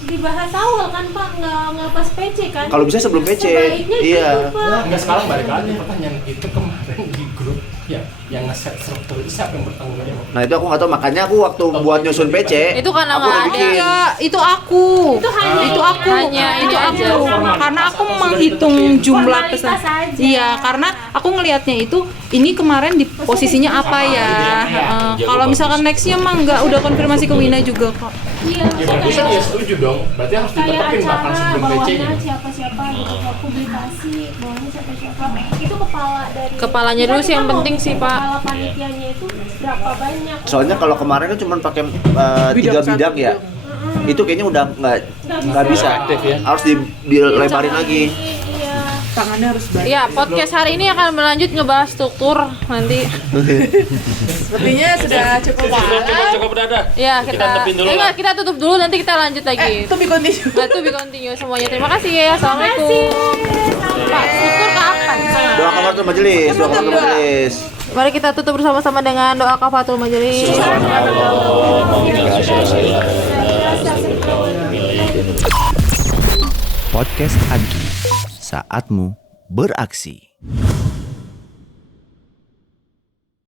dibahas awal kan Pak, nggak pas PC kan? Kalau bisa sebelum PC. Sebaiknya Iya. gitu, Pak. Enggak, sekarang balik lagi pertanyaan itu kemarin di grup ya yang nge-set struktur itu siapa yang bertanggung jawab? Nah itu aku nggak tahu, makanya aku waktu buat nyusun PC, Itu karena aku nggak udah ada. bikin. Iya, itu aku. Itu hanya itu aku. hanya itu ini aku. aja. Karena aku menghitung jumlah pesan. Formalitas aja. Iya, karena aku ngelihatnya itu ini kemarin di posisinya apa ya. Kalau misalkan nextnya mah nggak, udah konfirmasi ke Wina juga kok. Iya, Ya bagusan ya setuju dong. Berarti harus kayak ditetapin bahkan acara sebelum bawahnya PC-nya. siapa-siapa gitu, kalau publikasi bawahnya siapa-siapa itu kepala dari Kepalanya dulu sih yang penting sih, Pak. kepala panitianya itu berapa banyak. Soalnya kalau kemarin kan cuma pakai 3 bidang ya, itu kayaknya udah nggak bisa, harus dilebarin lagi. Iya. Tangannya harus baik. Iya, podcast hari ini akan berlanjut ngebahas struktur nanti. Sepertinya sudah cukup. Cukup berada. Ya, Kita kita tepin dulu enggak, lah. kita tutup dulu nanti kita lanjut lagi. Itu continue. Nah, to be continue semuanya. Terima kasih ya. Assalamualaikum. Pak, struktur kapan? Doa kafatul majelis, doa kafatul majelis. Mari kita tutup bersama-sama dengan doa kafatul majelis. Podcast Agi, saatmu beraksi.